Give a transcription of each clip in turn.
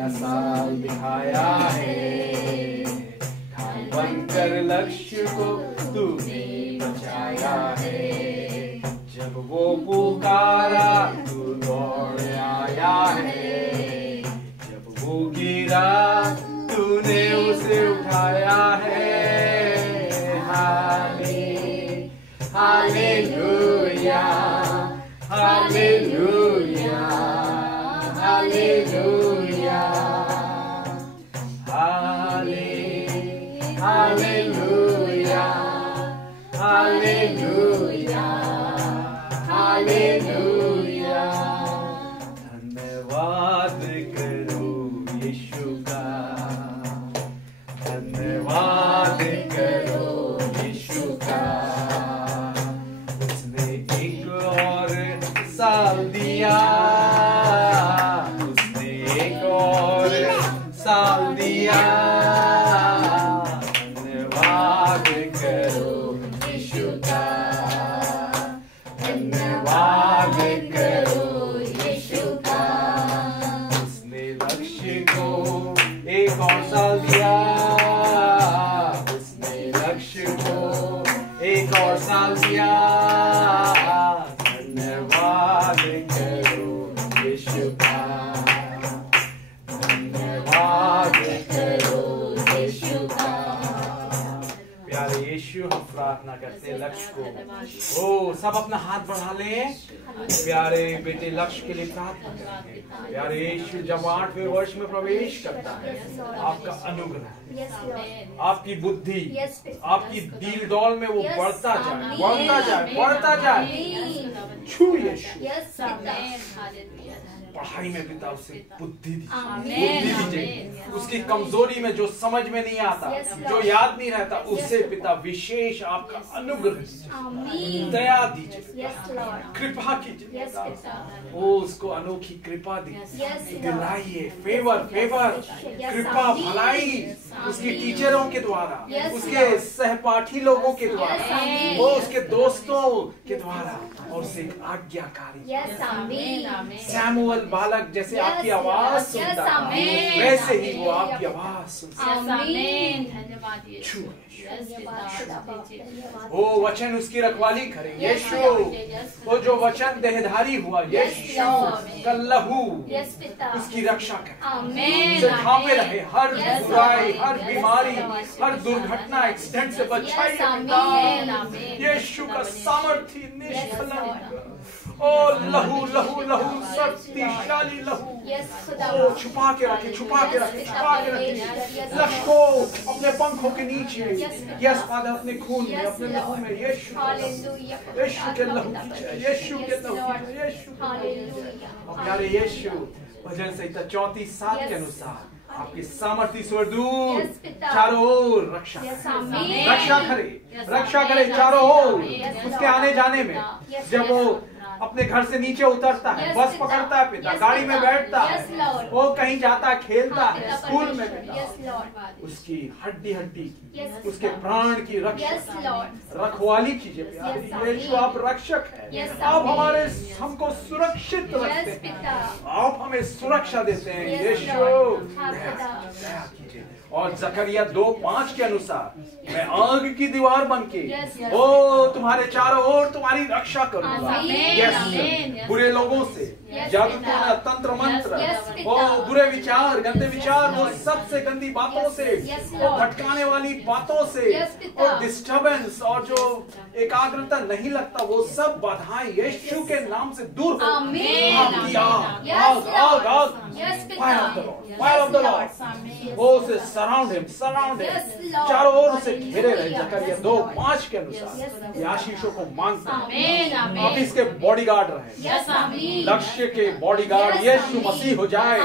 नया साल दिखाया है, ठान बनकर लक्ष्य को तूने बचाया है। जब वो पुकारा तू दौड़ आया है, जब वो गिरा तूने उसे उठाया है। Hallelujah, hallelujah, hallelujah, hallelujah, hallelujah, hallelujah. धन्यवाद करो यीशु का, धन्यवाद करो यीशु का। उसने एक और साल दिया, उसने एक और साल दिया। धन्यवाद करो यीशु का, धन्यवाद करो यीशु का। उसने लक्ष्य को एक और साल दिया, उसने लक्ष्य को एक और साल दिया। धन्यवाद करो यीशु का, धन्यवाद करो यीशु का। प्यारे यीशु, हम प्रार्थना करते हैं लक्ष्य को। ओ सब अपना हाथ बढ़ा लें, प्यारे बेटे लक्ष्य के लिए प्रार्थना करेंगे। प्यारे यीशु, जब 8वें वर्ष में प्रवेश करता है, आपका अनुग्रह, आपकी बुद्धि, आपकी दिल डौल में वो बढ़ता जाए, बढ़ता जाए, बढ़ता जाए। छू यीशु, पढ़ाई में पिता उसे बुद्धि दीजिए। उसकी कमजोरी में जो समझ में नहीं आता, जो याद नहीं रहता, उससे पिता विशेष आपका अनुग्रह दीजिए, दया दीजिए, कृपा कीजिए। ओ उसको अनोखी कृपा दिलाइए, फेवर, फेवर, कृपा, भलाई उसकी टीचरों के द्वारा, उसके सहपाठी लोगों के द्वारा, वो उसके दोस्तों के द्वारा, और उसे आज्ञाकारी। सैमुअल बालक जैसे आपकी आवाज सुनता था, वैसे ही वो आपकी आवाज सुनता। वो वचन उसकी रखवाली करे यीशु। वो जो वचन देहधारी हुआ यीशु का लहू उसकी रक्षा करे, थामे रहे। हर बुराई, हर बीमारी, हर दुर्घटना, एक्सीडेंट से बचाइए यीशु का सामर्थ्य निष्कलंक। ओ लहू, लहू, लहू, शक्तिशाली लहू। ओ छुपा के रखे, छुपा के रखे, छुपा के रखे लक्ष्य को अपने पंखों के नीचे। यस फादर, अपने खून में, अपने लहू में यीशु, यीशु के लहू कीजिए, यीशु के लहू, यीशु। प्यारे यीशु, भजन संहिता 34:7 के अनुसार आपकी सामर्थ्य स्वर्गदूत चारों ओर रक्षा करे, रक्षा करे चारों ओर। उसके आने जाने में, जब वो अपने घर से नीचे उतरता है, बस पकड़ता है पिता, गाड़ी में बैठता है, वो कहीं जाता है, खेलता है, स्कूल में पिता, उसकी हड्डी हड्डी की, उसके प्राण की रखवाली कीजिए। यीशु आप रक्षक हैं, आप हमारे हमको सुरक्षित रखते हैं, आप हमें सुरक्षा देते हैं यीशु। दया कीजिए। और जकरिया 2:5 के अनुसार मैं आग की दीवार बनके ओ तुम्हारे चारों ओर तुम्हारी रक्षा करूंगा। बुरे लोगों से, जादू टोना, तंत्र मंत्र, वो बुरे विचार, गंदे विचार, वो सबसे गंदी बातों से, वो भटकाने वाली बातों से, और डिस्टर्बेंस और जो एकाग्रता नहीं लगता, वो सब बाधाएं यीशु के नाम से दूर हो। आपकी आग, आग, आग, आग, fire of the Lord, fire of the Lord, वो उसे सराउंड हिम, सराउंड हिम, चारों ओर उसे घेरे रहे। जकरिया 2:5 के अनुसार ये आशीषों को मांगता है। आप इसके बॉडीगार्ड रहे, लक्ष्य के बॉडीगार्ड यीशु मसीह हो जाए।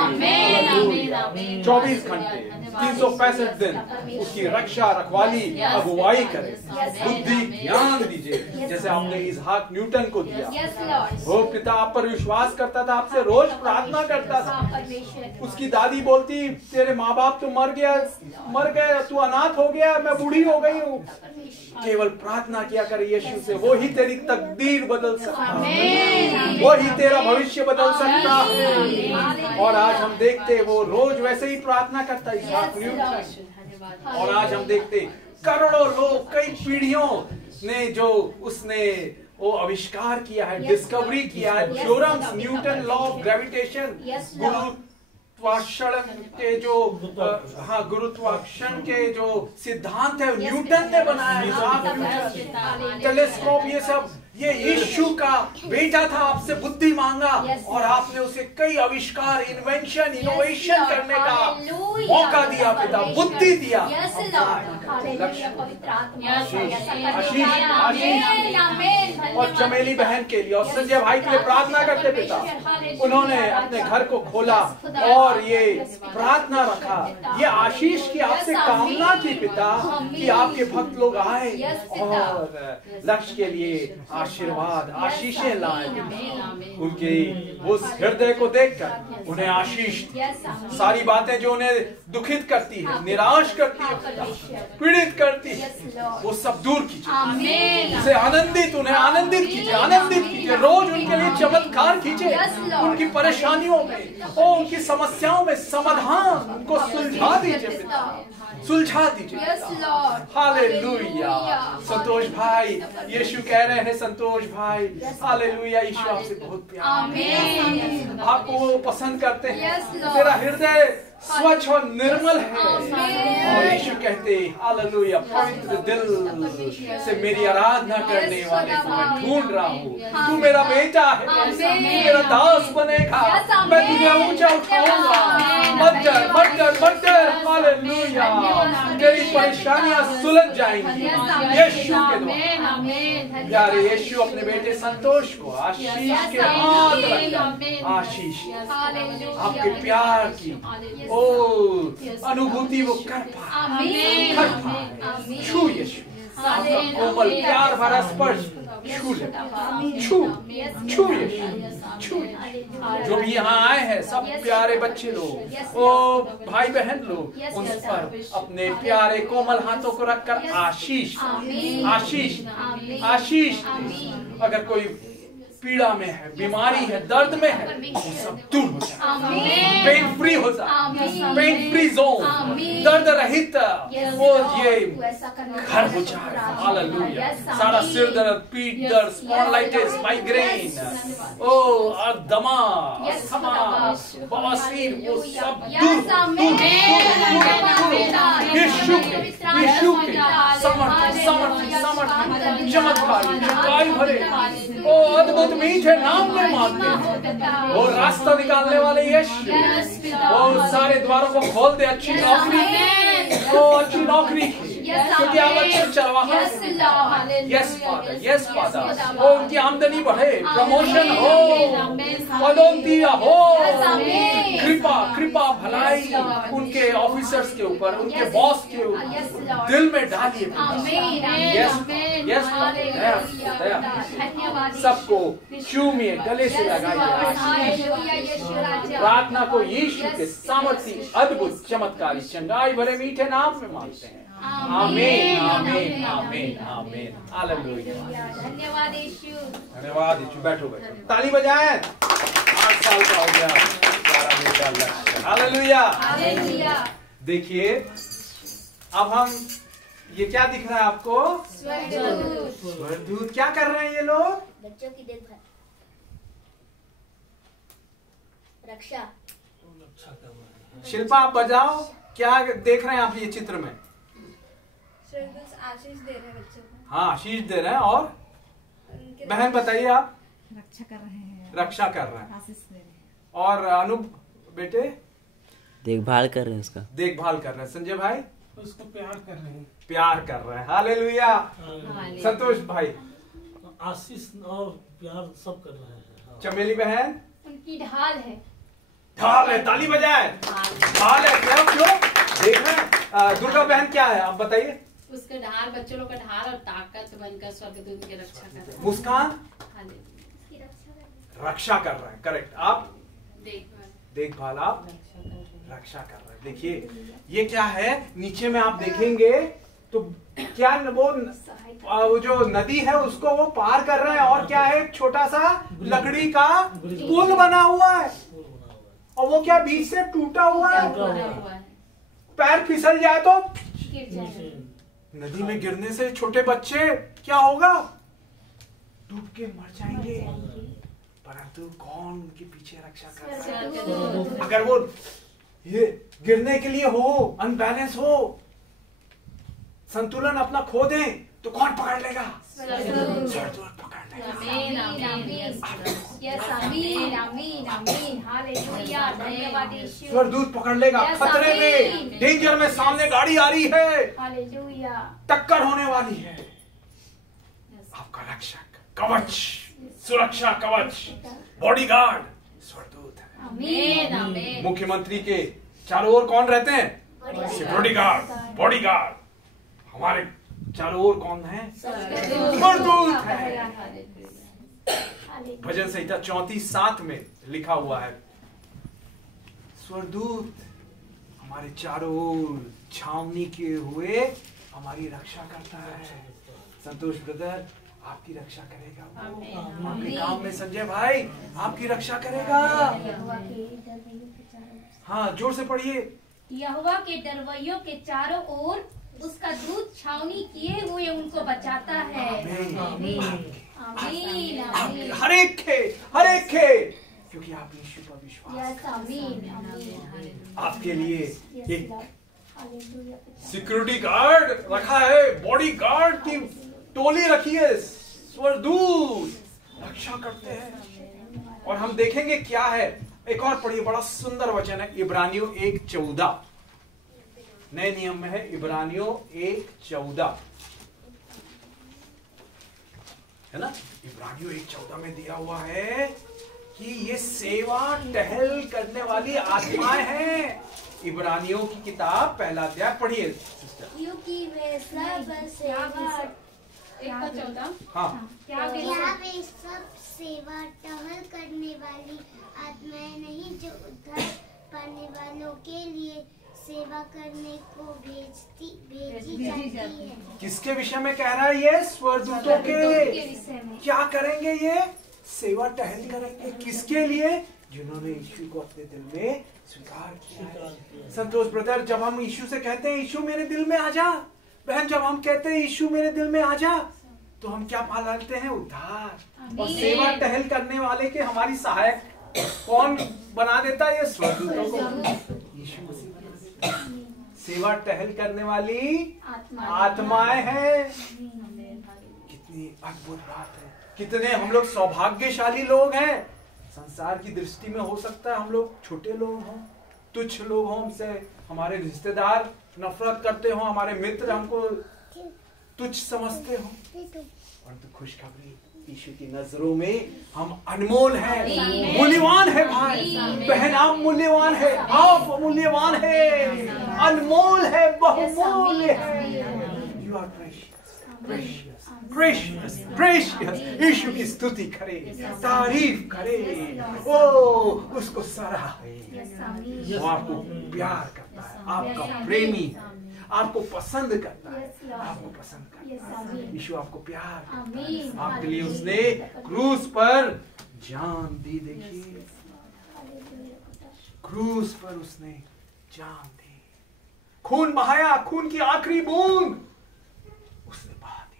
24 घंटे 365 दिन उसकी रक्षा, रखवाली, अगुवाई करे, बुद्धि, ज्ञान दीजिए, जैसे आपने इसहाक न्यूटन को दिया। वो पिता आप पर विश्वास करता था, आपसे रोज प्रार्थना करता था। उसकी दादी बोलती, तेरे माँ बाप तो मर गए, तू अनाथ हो गया, मैं बूढ़ी हो गई हूँ। केवल प्रार्थना किया कर यीशु से, वो ही तेरी तकदीर बदल सकता है। वही तेरा भविष्य बदल सकता है। और आज हम देखते वो रोज वैसे ही प्रार्थना करता है। और आज हम देखते करोड़ों लोग, कई पीढ़ियों ने जो उसने वो आविष्कार किया है, डिस्कवरी किया है, theorems, Newton law of gravitation, गुरुत्वाकर्षण के जो गुरुत्वाकर्षण के जो सिद्धांत है न्यूटन ने बनाया है। टेलीस्कोप, ये सब, ये यीशु का बेटा था, आपसे बुद्धि मांगा और आपने उसे कई आविष्कार, इन्वेंशन, इनोवेशन करने का मौका दिया, पिता बुद्धि दिया। और चमेली बहन के लिए और संजय भाई के लिए प्रार्थना करते पिता। उन्होंने अपने घर को खोला और ये प्रार्थना रखा, ये आशीष की आपसे कामना की पिता कि आपके भक्त लोग आए और लक्ष्य के लिए आशीर्वाद, आशीषें लाए। उनके उस हृदय को देखकर उन्हें आशीष, सारी बातें जो उन्हें दुखित करती है, निराश करती है, पीड़ित करती है, वो सब दूर कीजिए, उसे आनंदित, उन्हें आनंदित कीजिए, आनंदित कीजिए। रोज उनके लिए चमत्कार कीजिए, उनकी परेशानियों में और उनकी समस्याओं में समाधान उनको सुलझा दीजिए, सुलझा दीजिए। हालेलुया। संतोष भाई, यीशु कह रहे हैं, संतोष भाई, हालेलुया, यीशु आपसे बहुत प्यार, आपको वो पसंद करते हैं, तेरा हृदय स्वच्छ और निर्मल है। और यीशु कहते, हालेलुया, पवित्र दिल से मेरी आराधना करने वाले को मैं ढूंढ रहा हूँ। तू मेरा बेटा है, तू मेरा दास बनेगा, मैं तुझे ऊंचा उठाऊंगा। मत डर, मत डर, मत डर। हालेलुया, तेरी परेशानियां सुलझ जाएंगी यीशु के द्वारा। प्यारे यीशु अपने बेटे संतोष को आशीष के हाथ रखकर, आशीष आपके प्यार की ओ अनुभूति वो कर पाए। छू यीशु, आपका कोमल प्यार भरा स्पर्श छू ले, छू छू यीशु, छू। जो भी यहाँ आए हैं सब प्यारे बच्चे लोग, ओ भाई बहन लोग, उन पर अपने प्यारे कोमल हाथों को रखकर आशीष, आशीष, आशीष। अगर कोई पीड़ा में है, बीमारी है, दर्द में है, वो सब दूर हो जाए, पेन फ्री हो जाए, पेन फ्री जोन, दर्द रहित वो ये घर हो जाए। हालेलुया। सारा सिर दर्द, पीठ दर्द, स्पॉन्डिलाइटिस, माइग्रेन, ओ दमा, अस्थमा, बवासीर, वो सब दूर, यीशु के समर्थ चमत्कारी, चंगाई भरे, ओ अद्भुत मीठे नाम में मांगते हैं। वो रास्ता निकालने वाले यीशु, वो सारे द्वारों को खोल दे, अच्छी नौकरी, वो अच्छी नौकरी, क्योंकि आप अच्छे चरवाहा, यस फादर, यस फादर, वो उनकी आमदनी बढ़े, प्रमोशन हो, पदोन्नति हो, कृपा, कृपा, भलाई उनके ऑफिसर्स के ऊपर, उनके बॉस के ऊपर दिल में डालिए। यस, सबको चूमिए, गले से लगाइए। प्रार्थना को यीशु के सामर्थ्य, अद्भुत, चमत्कारी, चंगाई भरे मीठे नाम में मांगते हैं। आमीन, आमीन, आमीन, आमीन। हालेलुया। धन्यवाद यीशु, धन्यवाद यीशु। बैठो, बैठो, ताली बजाएं। 8 साल का हो गया, 12 बेटा लक्ष्य। Hallelujah, hallelujah. देखिए अब हम, ये क्या दिख रहा है आपको? स्वर्गदूत। क्या कर रहे हैं ये लोग? बच्चों की देखभाल, रक्षा। शिल्पा आप बजाओ, क्या देख रहे हैं आप ये चित्र में? आशीष दे रहे हैं बच्चों को। हाँ, आशीष दे रहे हैं। और बहन बताइए, आप? रक्षा कर रहे हैं। रक्षा कर रहे हैं, आशीष दे रहे हैं। और अनु बेटे? देखभाल कर रहे हैं उसका, देखभाल कर रहे हैं। संजय भाई? उसको प्यार कर रहे हैं, प्यार कर रहे हैं। हालेलुया। संतोष भाई? आशीष और प्यार सब कर रहे हैं। चमेली बहन? उनकी ढाल है, ढाल है। ताली बजाए। ढाल है। क्यों क्यों देख रहे हैं? दुर्गा बहन क्या है, आप बताइए? उसका ढाल, बच्चों लोग का ढाल और ताकत बनकर स्वर्गदूत की रक्षा कर रहे हैं। मुस्कान? रक्षा रक्षा कर रहे हैं। करेक्ट। आप? देखभाल, देखभाल। आप? रक्षा कर रहे हैं। देखिए ये क्या है, नीचे में आप देखेंगे तो क्या वो जो नदी है उसको वो पार कर रहे हैं, और क्या है, एक छोटा सा लकड़ी का पुल बना हुआ है, और वो क्या बीच से टूटा हुआ है, पैर फिसल जाए तो नदी में गिरने से छोटे बच्चे क्या होगा, डूब के मर जाएंगे, परंतु कौन उनके पीछे रक्षा कर, अगर वो ये गिरने के लिए हो, अनबैलेंस हो, संतुलन अपना खो दें, तो कौन पकड़ लेगा, स्वर्गदूत पकड़ लेगा, स्वर्गदूत पकड़ लेगा। खतरे में, डेंजर में, सामने गाड़ी आ रही है, टक्कर होने वाली है, आपका रक्षक, कवच, सुरक्षा कवच, बॉडीगार्ड स्वर्गदूत है। मुख्यमंत्री के चारों ओर कौन रहते हैं, बॉडीगार्ड, बॉडीगार्ड। हमारे चारों ओर कौन है, स्वर्गदूत है। भजन संहिता 34:7 में लिखा हुआ है, स्वर्गदूत हमारे चारों ओर छावनी किए हुए हमारी रक्षा करता है। संतोष ब्रदर आपकी रक्षा करेगा, आपके काम में संजय भाई आपकी रक्षा करेगा। हाँ, जोर से पढ़िए। यहोवा के डरवैयों के चारों ओर उसका दूत छावनी किए हुए उनको बचाता है। आमीन, आमीन। हर एक खे, क्योंकि आप यीशु पर विश्वास करते हैं। आपके लिए एक सिक्योरिटी गार्ड रखा है, बॉडी गार्ड की टोली रखी है, स्वर्गदूत रक्षा करते हैं। और हम देखेंगे क्या है, एक और पढ़िए, बड़ा सुंदर वचन है, इब्रानियों 1:14, नए नियम में है, इब्रानियों 1:14 है ना। इब्रानियों 1:14 में दिया हुआ है कि ये सेवा टहल करने वाली आत्माएं हैं। इब्रानियों की किताब 1 अध्याय पढ़िए क्योंकि वे सब सेवा 1:14। हाँ, क्या वे सब सेवा टहल करने वाली आत्माएं नहीं जो उद्धार पाने वालों के लिए सेवा करने को भेजी जाती है। किसके विषय में कह रहा है ये, स्वर्गदूतों के। क्या करेंगे ये, सेवा टहल करेंगे, किसके लिए, जिन्होंने यीशु को अपने दिल में स्वीकार किया है। संतोष ब्रदर, जब हम यीशु से कहते हैं यीशु मेरे दिल में आ जा, बहन जब हम कहते हैं यीशु मेरे दिल में आ जा, तो हम क्या पा लेते हैं, उद्धार। और सेवा टहल करने वाले के हमारी सहायक कौन बना देता है, ये स्वर्गदूतों को यीशु मसीह। सेवा टहल करने वाली आत्माएं हैं। कितनी अद्भुत बात है, कितने हम लोग सौभाग्यशाली लोग हैं। संसार की दृष्टि में हो सकता है हम लोग छोटे लोग हों, तुच्छ लोग हों, हमसे हमारे रिश्तेदार नफरत करते हो, हमारे मित्र हमको तुच्छ समझते हो, परंतु खुशखबरी, यीशु की नजरों में हम अनमोल हैं, मूल्यवान है। भाई बहन आप मूल्यवान है, आप मूल्यवान है, अनमोल है, बहुमूल्य है। You are precious, precious, precious, precious. Yeshu की स्तुति करे, तारीफ करे, ओ उसको सराहे। वो आपको प्यार करता है, आपका प्रेमी है, आपको पसंद करता है, आपको पसंद करता है। यीशु आपको प्यार करता है, आपके लिए उसने क्रूस पर जान दी। देखिए, क्रूस पर उसने जान दी, खून बहाया, खून की आखिरी बूंद उसने बहा दी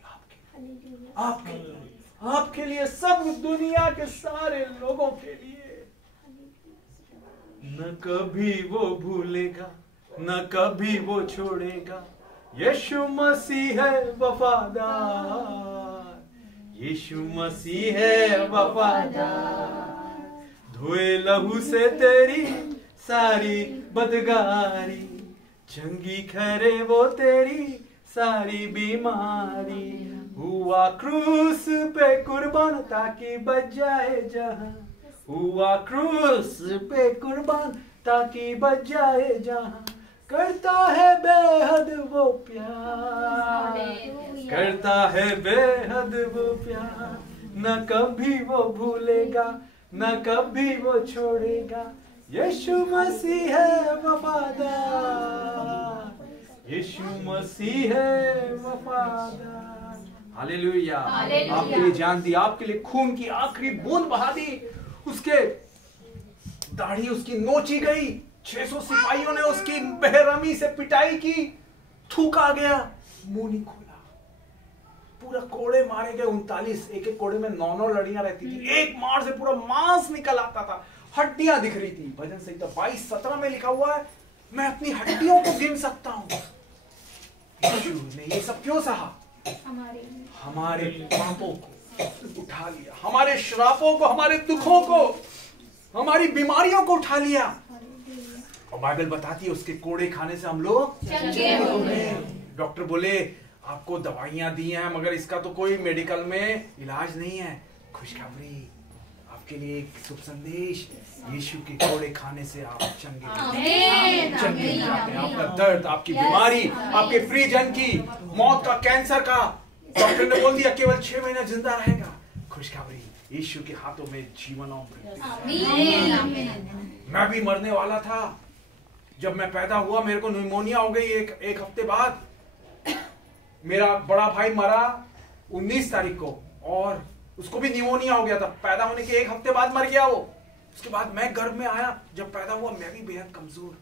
आपके लिए, सब दुनिया के सारे लोगों के लिए। न कभी वो भूलेगा, न कभी वो छोड़ेगा। यीशु मसीह है वफादार, यीशु मसीह है वफादार। धोए लहू से तेरी सारी बदगारी, चंगी करे वो तेरी सारी बीमारी। हुआ क्रूस पे कुर्बान ताकि बच जाए जहां, हुआ क्रूस पे कुर्बान ताकि बच जाए जहां। करता है बेहद वो प्यार, करता है बेहद वो प्यार। न कभी वो भूलेगा, न कभी वो छोड़ेगा। यीशु मसीह है वफादार, यीशु मसीह है वफादार। हालेलुया। आपके लिए जान दी, आपके लिए खून की आखिरी बूंद बहा दी, उसके दाढ़ी उसकी नोची गई, 600 सिपाहियों ने उसकी बेरहमी से पिटाई की, थूका गया, मुंह नहीं खोला, पूरा कोड़े मारे गए 39। एक एक कोड़े में 9 लड़ियां रहती थी, एक मार से पूरा मांस निकल आता था, हड्डियां दिख रही थी। भजन संहिता 22:17 में लिखा हुआ है, मैं अपनी हड्डियों को गिन सकता हूं। यीशु ने ये सब क्यों सहा? हमारे पापों को उठा लिया, हमारे श्रापों को, हमारे दुखों को, हमारी बीमारियों को उठा लिया। और बाइबल बताती है उसके कोड़े खाने से हम लोग चंगे हो गए। डॉक्टर बोले आपको दवाइयां दी हैं मगर इसका तो कोई मेडिकल में इलाज नहीं है। खुशखबरी आपके लिए एक शुभ संदेश, यीशु के कोड़े खाने से आप चंगे चंगे हो जाते हैं। आपका दर्द, आपकी बीमारी, आपके प्रियजन की मौत का, कैंसर का, डॉक्टर ने बोल दिया केवल 6 महीना जिंदा रहेगा। खुशखबरी, यीशु के हाथों में जीवन और मृत्यु। मैं भी मरने वाला था, जब मैं पैदा हुआ मेरे को निमोनिया हो गई। एक हफ्ते बाद मेरा बड़ा भाई मरा 19 तारीख को, और उसको भी निमोनिया हो गया था। पैदा होने के 1 हफ्ते बाद मर गया वो। उसके बाद मैं गर्भ में आया, जब पैदा हुआ मैं भी बेहद कमजोर,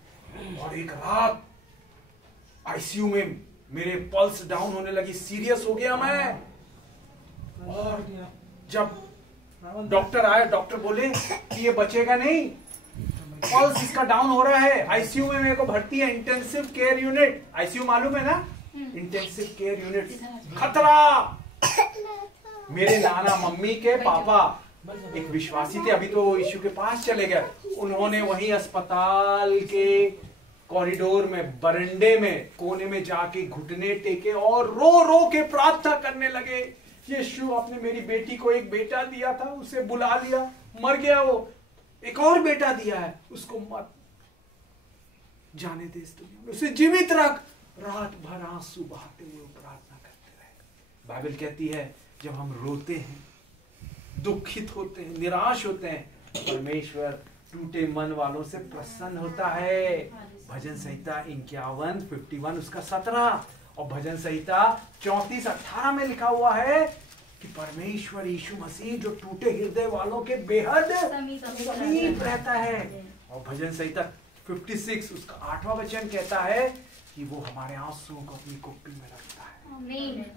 और एक रात आईसीयू में मेरे पल्स डाउन होने लगी, सीरियस हो गया मैं। और जब डॉक्टर आए, डॉक्टर बोले कि ये बचेगा नहीं, पल्स इसका डाउन हो रहा है, आईसीयू में मेरे को भर्ती है, इंटेंसिव केयर यूनिट। आईसीयू मालूम है ना, इंटेंसिव केयर यूनिट, खतरा। मेरे नाना मम्मी के पापा एक विश्वासी थे, अभी तो यीशु के पास चले गए। उन्होंने वहीं अस्पताल के कॉरिडोर में, बरंडे में, कोने में जाके घुटने टेके और रो रो के प्रार्थना करने लगे, यीशु आपने मेरी बेटी को एक बेटा दिया था, उसे बुला लिया, मर गया वो, एक और बेटा दिया है, उसको मत जाने दे इस दुनिया में, उसे जीवित रख। रात भर आंसू बहाते हुए प्रार्थना करते रहे। बाइबल कहती है जब हम रोते हैं, दुखित होते हैं, निराश होते हैं, परमेश्वर टूटे मन वालों से प्रसन्न होता है। भजन संहिता 51 उसका 17 और भजन संहिता 34:18 में लिखा हुआ है कि परमेश्वर यीशु मसीह जो टूटे हृदय वालों के बेहद समीप रहता है। और भजन संहिता 56 उसका 8वां वचन कहता है कि वो हमारे आंसुओं को अपनी कुप्पी में रखता है।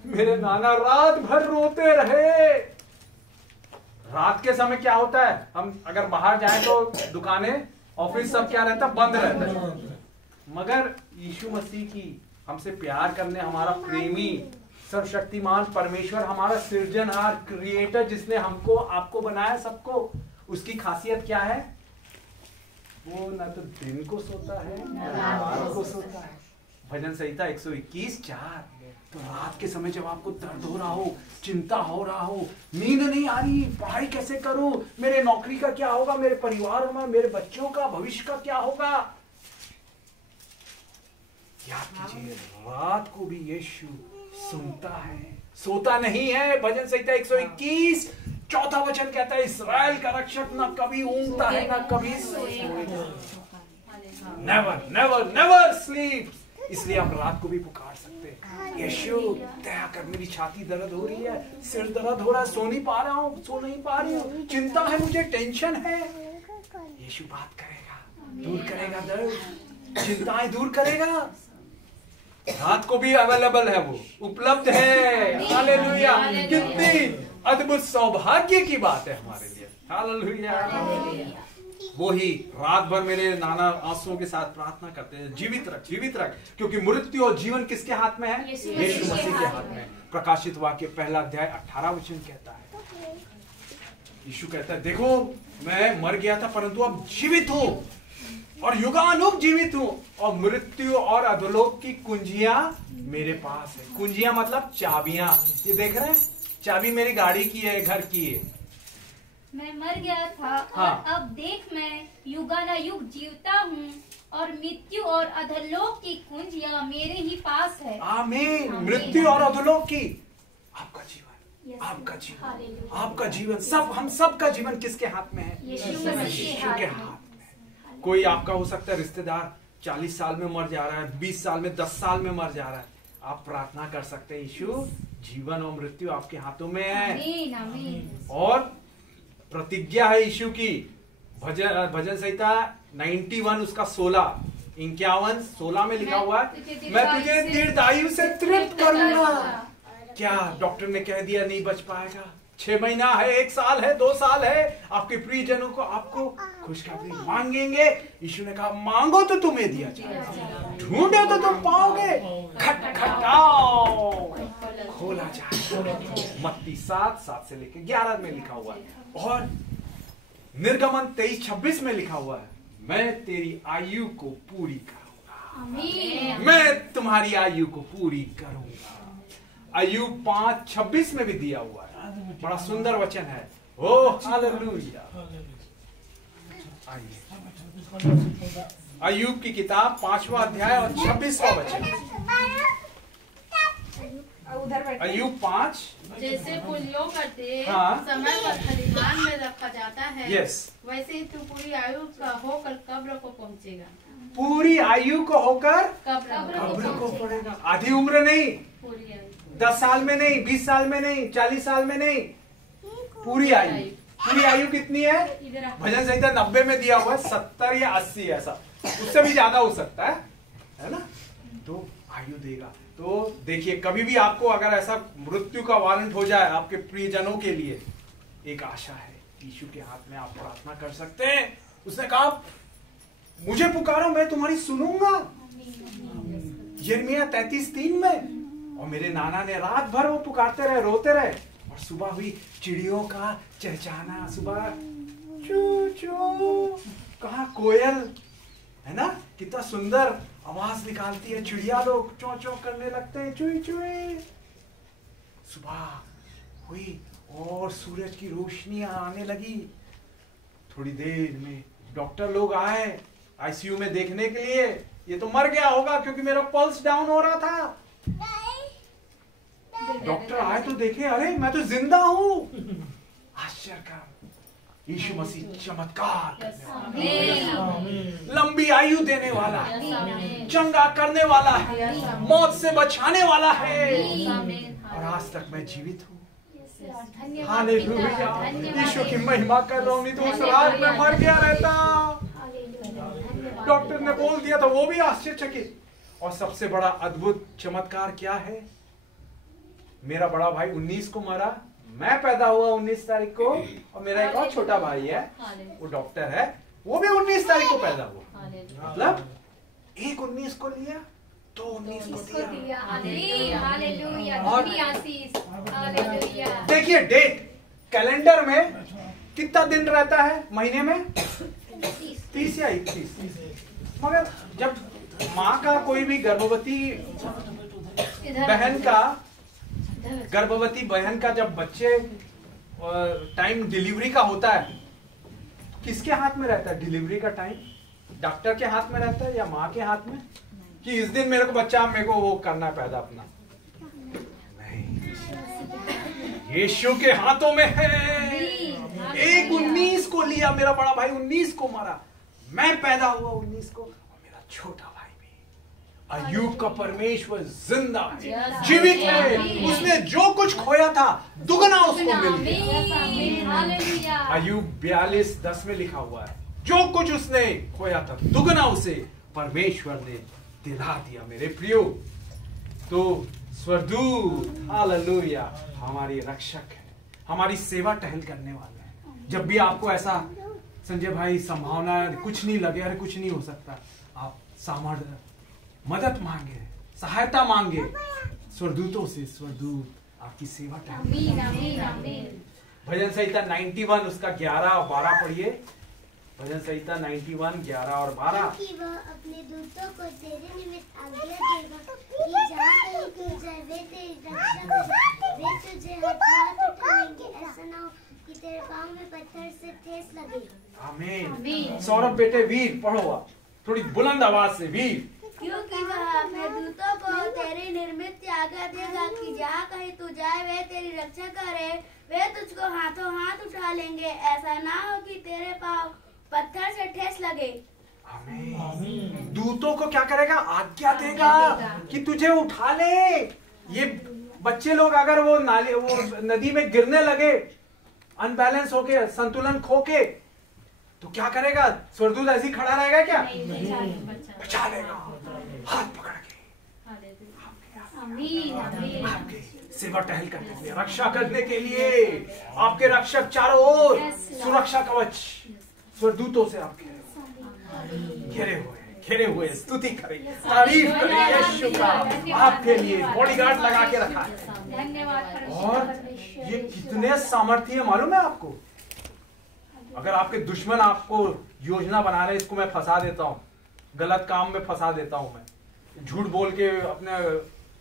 मेरे नाना रात भर रोते रहे। रात के समय क्या होता है, हम अगर बाहर जाएं तो दुकानें, ऑफिस सब क्या रहता है, बंद रहता है। मगर यीशु मसीह की हमसे प्यार करने, हमारा प्रेमी सर्वशक्तिमान परमेश्वर, हमारा सृजनहार, क्रिएटर, जिसने हमको आपको बनाया, सबको, उसकी खासियत क्या है, वो ना तो दिन को सोता है ना रात को सोता है। भजन संहिता 121:4। तो रात के समय जब आपको दर्द हो रहा हो, चिंता हो रहा हो, नींद नहीं आ रही, पढ़ाई कैसे करूं, मेरे नौकरी का क्या होगा, मेरे परिवार में, मेरे बच्चों का भविष्य का क्या होगा, याद कीजिए रात को भी यीशु सुनता है, सोता नहीं है। भजन संहिता 121 4था वचन कहता है, इस्राएल का रक्षक न कभी ऊँगता है न कभी सोएगा। Never never never sleep. इसलिए आप रात को भी पुकार सकते हैं, यीशु दया कर, मेरी छाती दर्द हो रही है, सिर दर्द हो रहा है, सो नहीं पा रहा हूँ, सो नहीं पा रही हूँ, चिंता है मुझे, टेंशन है। यीशु बात करेगा, दूर करेगा दर्द, चिंताएं दूर करेगा। रात को भी अवेलेबल है, वो उपलब्ध है। हालेलुया। कितनी अद्भुत सौभाग्य की बात है हमारे लिए। हालेलुया। वो ही रात भर मेरे नाना आंसुओं के साथ प्रार्थना करते हैं, जीवित रख, जीवित रख, क्योंकि मृत्यु और जीवन किसके हाथ में है, यीशु मसीह के हाथ में। प्रकाशित वाक्य 1 अध्याय 18 वचन कहता है, यीशु कहता है, देखो मैं मर गया था परंतु अब जीवित हूं और युगानुग जीवित हूं, और मृत्यु और अधोलोक की कुंजियां मेरे पास है। कुंजियां मतलब चाबियां। ये देख रहे हैं, चाबी मेरी गाड़ी की है, घर की है। मैं मर गया था और अब देख मैं युगानुयुग जीवता हूँ, और मृत्यु और अधोलोक की कुंजियां मेरे ही पास है। आमीन। मृत्यु और अधोलोक की, आपका जीवन, आपका जीवन, आपका जीवन, सब, हम सब का जीवन किसके हाथ में है, यीशु के हाथ में। कोई आपका हो सकता है रिश्तेदार 40 साल में मर जा रहा है, 20 साल में, 10 साल में मर जा रहा है, आप प्रार्थना कर सकते हैं, यीशु जीवन और मृत्यु आपके हाथों में है। आमीन, आमीन। और प्रतिज्ञा है यीशु की, भजन संहिता 91 उसका 16 में लिखा हुआ है, मैं तुझे दीर्घायु से तृप्त करूंगा। क्या डॉक्टर ने कह दिया नहीं बच पाएगा? 6 महीना है, 1 साल है, 2 साल है, आपके प्रियजनों को आपको खुशखबरी मांगेंगे। यीशु ने कहा मांगो तो तुम्हें दिया जाएगा, ढूंढो तो तुम पाओगे, खटखटाओ खोला जाएगा। मत्ती 7 से लेकर 11 में लिखा हुआ है। और निर्गमन 23-26 में लिखा हुआ है, मैं तेरी आयु को पूरी करूंगा, मैं तुम्हारी आयु को पूरी करूंगा। आयु 5:26 में भी दिया हुआ है, बड़ा सुंदर वचन है। ओ हालेलुया। अय्यूब की किताब 5वां अध्याय और 26वां वचन। अय्यूब 5। जैसे पुलियों का देह हाँ। समय पर खलिहान में रखा जाता है, यस, वैसे ही तू पूरी आयु का होकर कब्र को पहुंचेगा। पूरी आयु को होकर कब्र को पड़ेगा। आधी उम्र नहीं, पूरी आयु, 10 साल में नहीं, 20 साल में नहीं, 40 साल में नहीं, पूरी आयु। पूरी आयु कितनी है? भजन संहिता 90 में दिया हुआ है 70 या 80, ऐसा उससे भी ज्यादा हो सकता है ना? तो आयु देगा। तो देखिए, कभी भी आपको अगर ऐसा मृत्यु का वारंट हो जाए आपके प्रियजनों के लिए, एक आशा है, यीशु के हाथ में आप प्रार्थना कर सकते हैं। उसने कहा मुझे पुकारो मैं तुम्हारी सुनूंगा, यिर्मयाह 33:3 में। और मेरे नाना ने रात भर वो पुकारते रहे, रोते रहे, और सुबह हुई चिड़ियों का चहचहाना, सुबह चू चू, कहा कोयल है ना, कितना सुंदर आवाज निकालती है चिड़िया, लोग चौ चौ करने लगते हैं, चुई चुई। सुबह हुई और सूरज की रोशनी आने लगी। थोड़ी देर में डॉक्टर लोग आए आईसीयू में देखने के लिए, ये तो मर गया होगा क्योंकि मेरा पल्स डाउन हो रहा था। डॉक्टर आए तो देखे, अरे मैं तो जिंदा हूं। आश्चर्य का यीशु मसीह चमत्कार करने वाला, लंबी आयु देने वाला, चंगा करने वाला है, मौत से बचाने वाला है। और आज तक मैं जीवित हूँ। हालेलुया, यीशु की महिमा कर रहा हूँ, नहीं तो उस रात में मर गया रहता। डॉक्टर ने बोल दिया था, वो भी आश्चर्यचकित। और सबसे बड़ा अद्भुत चमत्कार क्या है, मेरा बड़ा भाई 19 को मरा, मैं पैदा हुआ 19 तारीख को, और मेरा एक और छोटा भाई है, वो डॉक्टर है, वो भी 19 तारीख को पैदा हुआ। मतलब एक 19 को लिया तो 19 को दिया। देखिए डेट कैलेंडर में कितना दिन रहता है महीने में, 30 या 21। मगर जब माँ का कोई भी गर्भवती बहन का जब बच्चे टाइम डिलीवरी का होता है, किसके हाथ में रहता है डिलीवरी का टाइम? डॉक्टर के हाथ में रहता है या माँ के हाथ में, कि इस दिन मेरे को बच्चा, मेरे को वो करना पैदा अपना? नहीं, यीशु के हाथों में है। एक 19 को लिया, मेरा बड़ा भाई 19 को मरा, मैं पैदा हुआ 19 को, और मेरा छोटा भाई भी। अय्यूब का परमेश्वर जिंदा है, जीवित है। उसने जो कुछ खोया था दुगना उसको मिल गया। अय्यूब 42:10 में लिखा हुआ है, जो कुछ उसने खोया था दुगना उसे परमेश्वर ने दिला दिया। मेरे प्रियो, तो स्वर्गदूत हालेलुया हमारे रक्षक है, हमारी सेवा टहल करने वाले हैं। जब भी आपको ऐसा संजय भाई संभावना कुछ नहीं लगे, अरे कुछ नहीं हो सकता, आप सामर्थ्य मदद मांगे, सहायता मांगे स्वर्गदूतों से, स्वर्गदूत आपकी सेवा टहल। भजन संहिता 91 उसका 11 और 12 पढ़िए। भजन संहिता 91 11 और 12। कि वह अपने दूतों को तेरे निमित्त आज्ञा देगा कि जहाँ कहीं तू जाए वे तेरी रक्षा करें, वे तुझे हाथ उठाएंगे, ऐसा ना हो कि तेरे पाँव में पत्थर से ठेस लगे। आमीन। सौरभ बेटे वीर पढ़ो आप, थोड़ी बुलंद आवाज से, वीर। क्योंकि वह अपने दूतों को तेरी निर्मित आज्ञा देगा कि जहाँ कहीं तू जाए वे तेरी रक्षा करे, वे तुझको हाथों हाथ उठा लेंगे, ऐसा ना हो कि तेरे पाँव पत्थर से ठेस लगे। आमीन। दूतों को क्या करेगा? आज्ञा देगा कि तुझे उठा ले। ये बच्चे लोग अगर वो नदी में गिरने लगे, अनबैलेंस होके, संतुलन खोके, तो क्या करेगा? स्वर्गदूत ऐसे ही खड़ा रहेगा क्या? बचा लेगा, हाथ पकड़ के आपके सेवा टहल करने के लिए, रक्षा करने के लिए। आपके रक्षक चारों ओर सुरक्षा कवच स्वर्गदूतों से आपके घेरे हुए स्तुति करें, तारीफ करें यीशु का। आपके लिए बॉडीगार्ड लगा के रखा है। धन्यवाद। और ये कितने सामर्थ्य है मालूम है आपको? अगर आपके दुश्मन आपको योजना बना रहे, इसको मैं फंसा देता हूँ, गलत काम में फंसा देता हूँ, मैं झूठ बोल के अपने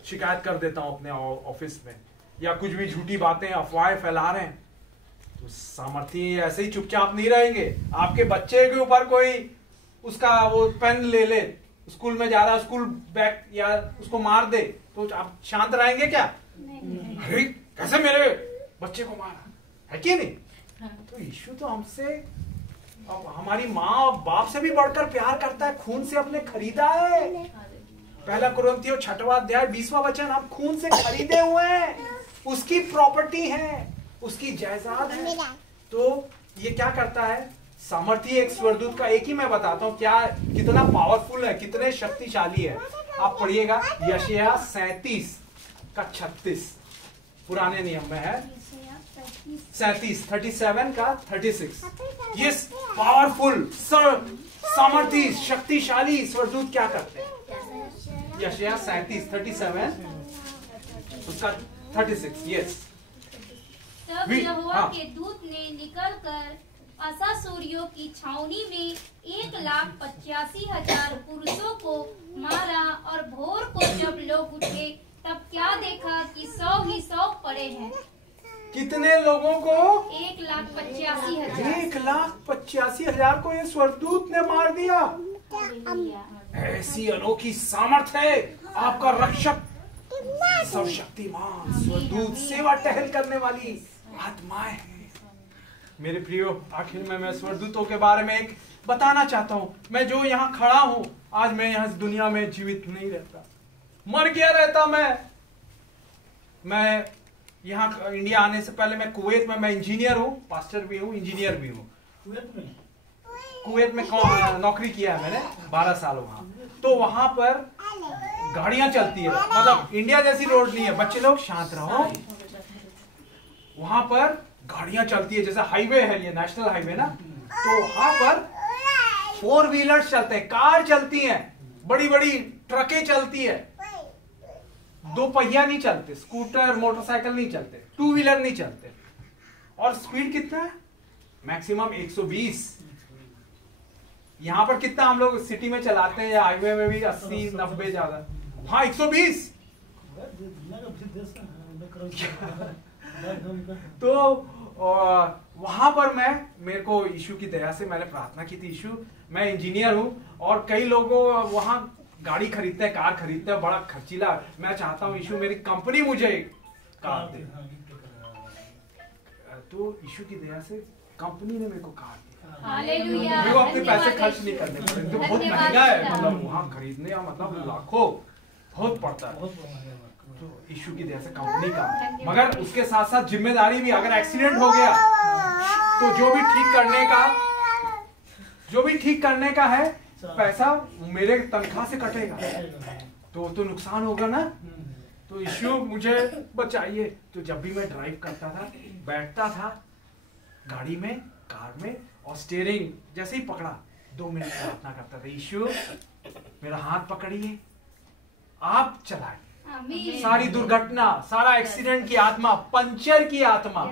शिकायत कर देता हूँ अपने ऑफिस में, या कुछ भी झूठी बातें अफवाहें फैला रहे हैं, तो सामर्थ्य ऐसे ही चुपचाप नहीं रहेंगे। आपके बच्चे के ऊपर कोई उसका वो पेन ले, स्कूल में जा रहा, स्कूल बैग या उसको मार दे, तो आप शांत रहेंगे क्या? अरे कैसे मेरे बच्चे को मारा, है कि नहीं? तो यीशु तो हमसे, अब हमारी माँ और बाप से भी बढ़कर प्यार करता है, खून से अपने खरीदा है। पहला कुरिन्थियों 6वां अध्याय 20वां वचन, हम खून से खरीदे हुए हैं, उसकी प्रॉपर्टी है, उसकी जायदाद है। तो ये क्या करता है? सामर्थ्य एक स्वर्गदूत का एक ही मैं बताता हूँ क्या, कितना पावरफुल है, कितने शक्तिशाली है। आप पढ़िएगा यशायाह 37 का 36, पुराने नियम में है 37 का 36। ये पावरफुल सामर्थ्य शक्तिशाली स्वर्गदूत क्या करते हैं? यशायाह 37 उसका 36। यस, तब यहोवा के दूत ने निकलकर असासूरियों की छावनी में 1,85,000 पुरुषों को मारा, और भोर को जब लोग उठे तब क्या देखा कि 100 ही 100 पड़े हैं। कितने लोगों को? 1,85,000। 1,85,000 को ये स्वर्गदूत ने मार दिया। ऐसी अनोखी सामर्थ है आपका रक्षक, सर्वशक्तिमान स्वर्गदूत, सेवा टहल करने वाली आत्माएं हैं। मेरे प्रियो, आखिर में मैं स्वर्गदूतों के बारे में एक बताना चाहता हूँ। मैं जो यहाँ खड़ा हूँ आज, मैं यहाँ दुनिया में जीवित नहीं रहता, मर गया रहता। मैं यहाँ इंडिया आने से पहले मैं कुवैत में, मैं इंजीनियर हूँ, पास्टर भी हूँ, इंजीनियर भी हूँ। कुवैत में नौकरी किया है मैंने 12 साल वहाँ। तो वहां पर गाड़ियां चलती है, मतलब इंडिया जैसी रोड नहीं है, बच्चे लोग शांत रहो। वहां पर गाड़ियां चलती है, जैसे हाईवे है, ये नेशनल हाईवे ना, तो वहां पर 4 व्हीलर्स चलते हैं, कार चलती हैं, बड़ी बड़ी ट्रकें चलती है, 2 पहिया नहीं चलते, स्कूटर मोटरसाइकिल नहीं चलते, 2 व्हीलर नहीं चलते। और स्पीड कितना है? मैक्सिमम 120। यहाँ पर कितना हम लोग सिटी में चलाते हैं या हाईवे में भी 80-90 ज्यादा, हाँ 120। तो वहां पर मेरे को यीशु की दया से मैंने प्रार्थना की थी, यीशु मैं इंजीनियर हूँ और कई लोगों वहां गाड़ी खरीदते हैं, कार खरीदते हैं, बड़ा खर्चीला, मैं चाहता हूँ यीशु मेरी कंपनी मुझे कार दे। तो यीशु की दया से कंपनी ने मेरे को कार दिया। हालेलुया। मेरे को अपने पैसे खर्च नहीं करने पड़े, तो बहुत महंगा है, मतलब वहाँ खरीदने का मतलब लाखों बहुत पड़ता है। तो यीशु की दया से कंपनी का, मगर उसके साथ साथ जिम्मेदारी भी, अगर एक्सीडेंट हो गया तो जो भी ठीक करने का है पैसा मेरे तनख्वाह से कटेगा, तो नुकसान होगा ना। तो यीशु मुझे बचाइए। तो जब भी मैं ड्राइव करता था, बैठता था गाड़ी में, कार में, और स्टीयरिंग जैसे ही पकड़ा 2 मिनट प्रार्थना करता था, यीशु मेरा हाथ पकड़िए, आप चलाइए। सारी दुर्घटना, सारा एक्सीडेंट की आत्मा, पंचर की आत्मा,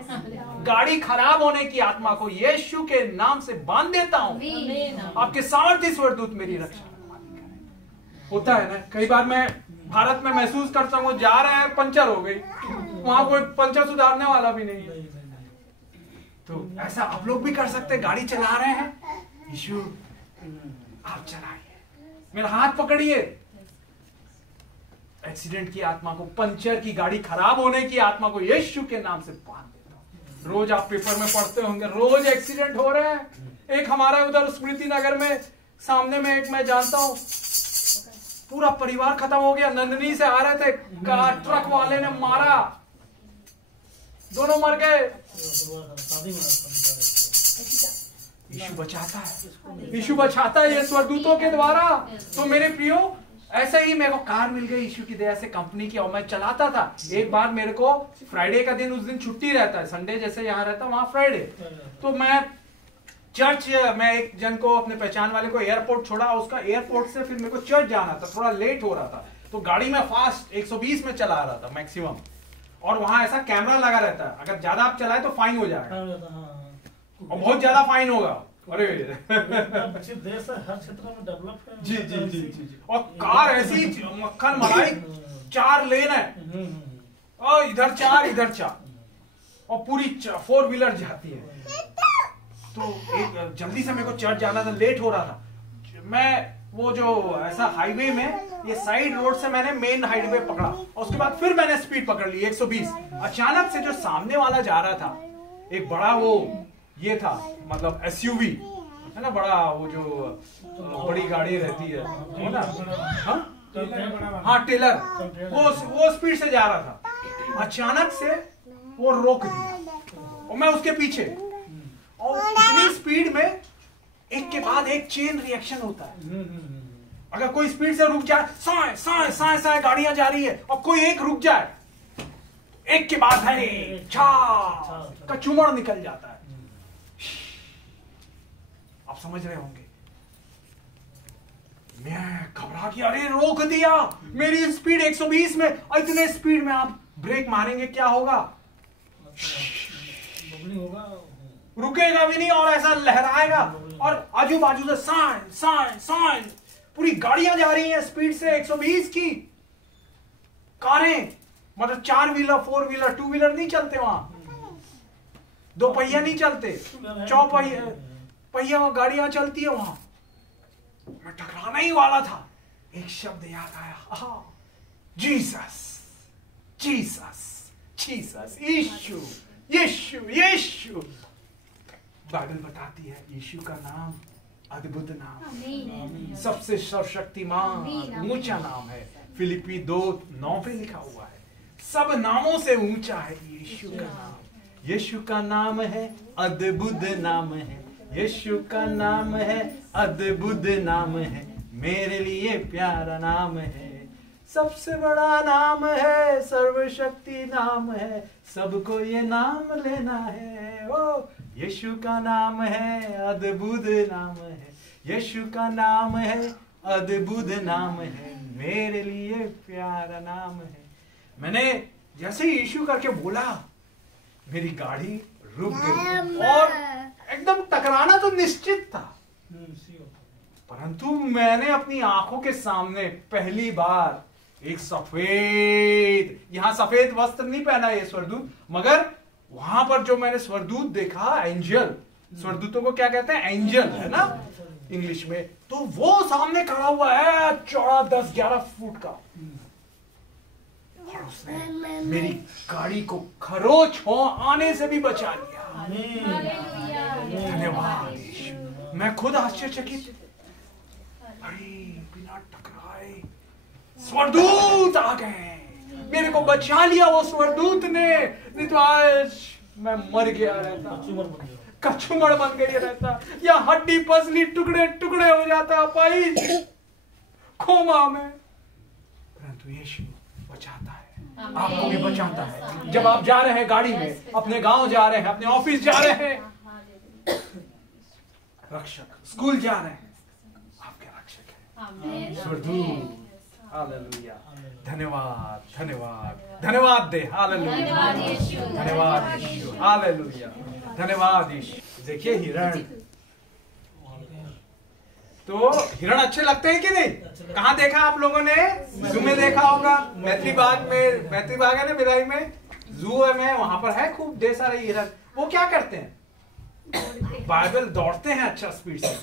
गाड़ी खराब होने की आत्मा को यीशु के नाम से बांध देता हूँ। आपके सामर्थ्य स्वर्गदूत मेरी रक्षा होता है ना। कई बार मैं भारत में महसूस करता हूँ, जा रहे हैं पंचर हो गई, वहां कोई पंचर सुधारने वाला भी नहीं है। तो ऐसा आप लोग भी कर सकते हैं, गाड़ी चला रहे हैं, यीशु आप चलाइए, मेरा हाथ पकड़िए। एक्सीडेंट की आत्मा को, पंचर की, गाड़ी खराब होने की आत्मा को यीशु के नाम से बांध देता हूं। रोज आप पेपर में पढ़ते होंगे, रोज एक्सीडेंट हो रहे हैं। एक हमारा उधर स्मृति नगर में सामने में एक मैं जानता हूँ, पूरा परिवार खत्म हो गया। नंदनी से आ रहे थे, ट्रक वाले ने मारा, दोनों मर गए। यीशु बचाता है, यीशु बचाता है ये स्वरदूतों के द्वारा। तो मेरे प्रियो, ऐसे ही मेरे को कार मिल गई यीशु की दया से कंपनी की, और मैं चलाता था। एक बार मेरे को फ्राइडे का दिन, उस दिन छुट्टी रहता है, संडे जैसे यहाँ रहता वहां फ्राइडे। तो मैं चर्च, मैं एक जन को, अपने पहचान वाले को एयरपोर्ट छोड़ा, उसका एयरपोर्ट से फिर मेरे को चर्च जाना था, थोड़ा लेट हो रहा था। तो गाड़ी में फास्ट 120 में चला रहा था मैक्सिमम, और वहां ऐसा कैमरा लगा रहता है, अगर ज्यादा आप चलाए तो फाइन हो जाएगा, और बहुत ज्यादा फाइन होगा। अरे देश हर क्षेत्र में डेवलप है। जी जी जी जी। और कार ऐसी मक्खन मलाई, 4 लेन है, और इधर 4 इधर 4, और पूरी 4 व्हीलर जाती है। तो एक जल्दी से मेरे को चर्च जाना था, लेट हो रहा था। मैं वो जो ऐसा हाईवे में, ये साइड रोड से मैंने मेन हाईवे पकड़ा, और उसके बाद फिर मैंने स्पीड पकड़ ली 120। अचानक से जो सामने वाला जा रहा था, एक बड़ा वो ये था, मतलब SUV है ना, बड़ा वो जो बड़ी गाड़ी रहती है ना, हाँ टेलर, वो स्पीड से जा रहा था। अचानक से वो रोक दिया, और मैं उसके पीछे, और इतनी स्पीड में एक के बाद एक चेन रिएक्शन होता है। अगर कोई स्पीड से रुक जाए, साए साए साए साए गाड़ियां जा रही है, और कोई एक रुक जाए, एक के बाद है कचूमड़ निकल जाता है। आप समझ रहे होंगे, मैं घबरा गया, अरे रोक दिया, मेरी स्पीड 120 में, इतने स्पीड में आप ब्रेक मारेंगे क्या होगा? रुकेगा भी नहीं, और ऐसा लहराएगा, और आजू बाजू से साइन साइन साइन, पूरी गाड़ियां जा रही हैं स्पीड से 120 की। कारें, मतलब 4 व्हीलर 4 व्हीलर 2 व्हीलर नहीं चलते वहां, 2 पहिया नहीं चलते, 4 पहिया गाड़ियां चलती है वहां। मैं टकराना ही वाला था, एक शब्द याद आया, जीसस जीसस जीसस, यीशु यीशु यीशु। बाइबल बताती है यीशु का नाम अद्भुत नाम, सबसे सर्वशक्तिमान ऊंचा नाम है। फिलिपी 2:9 पे लिखा हुआ है, सब नामों से ऊंचा है यीशु का नाम। यीशु का नाम है अद्भुत नाम है, यीशु का नाम है अद्भुत नाम है, मेरे लिए प्यारा नाम है, सबसे बड़ा नाम है, सर्वशक्ति नाम है, सबको ये नाम लेना है। ओ यीशु का नाम है अद्भुत नाम है, यीशु का नाम है अद्भुत नाम है, मेरे लिए प्यारा नाम है। मैंने जैसे ही यीशु करके बोला, मेरी गाड़ी रुक गई, और एकदम टकराना तो निश्चित था, परंतु मैंने अपनी आंखों के सामने पहली बार एक सफेद, यहां सफेद वस्त्र नहीं पहना ये स्वरदूत, मगर वहां पर जो मैंने स्वरदूत देखा, एंजल, स्वरदूतों को क्या कहते हैं? एंजल, है ना इंग्लिश में। तो वो सामने खड़ा हुआ है, चौड़ा 10-11 फुट का, और उसने मेरी गाड़ी को खरोच हो आने से भी बचा लिया। धन्यवाद यीशु। मैं खुद आश्चर्यचकित, अरे बिना टकराए स्वरदूत आ गए, मेरे को बचा लिया वो स्वरदूत ने, नहीं तो आज मैं मर गया रहता, कचूमड़ बन गई रहता, या हड्डी पसली टुकड़े टुकड़े हो जाता पाई खोमा में। परंतु यीशु बचाता है, आपको भी बचाता है। जब आप जा रहे हैं गाड़ी में, अपने गांव जा रहे हैं, अपने ऑफिस जा रहे हैं, रक्षक, स्कूल जा रहे हैं, आपके रक्षक है स्वरदूत। हालेलुया, धन्यवाद धन्यवाद धन्यवाद दे, हालेलुया, धन्यवाद यीशु, हालेलुया, धन्यवाद यीशु। देखिए हिरण, तो हिरण अच्छे लगते हैं कि नहीं? कहाँ देखा आप लोगों ने? जू में देखा होगा, मैत्री बाग में, मैत्री बाग है ना बिराई में, जू में, वहां पर है खूब ढेर सारे हिरण। वो क्या करते हैं? बाइबल दौड़ते हैं अच्छा स्पीड से।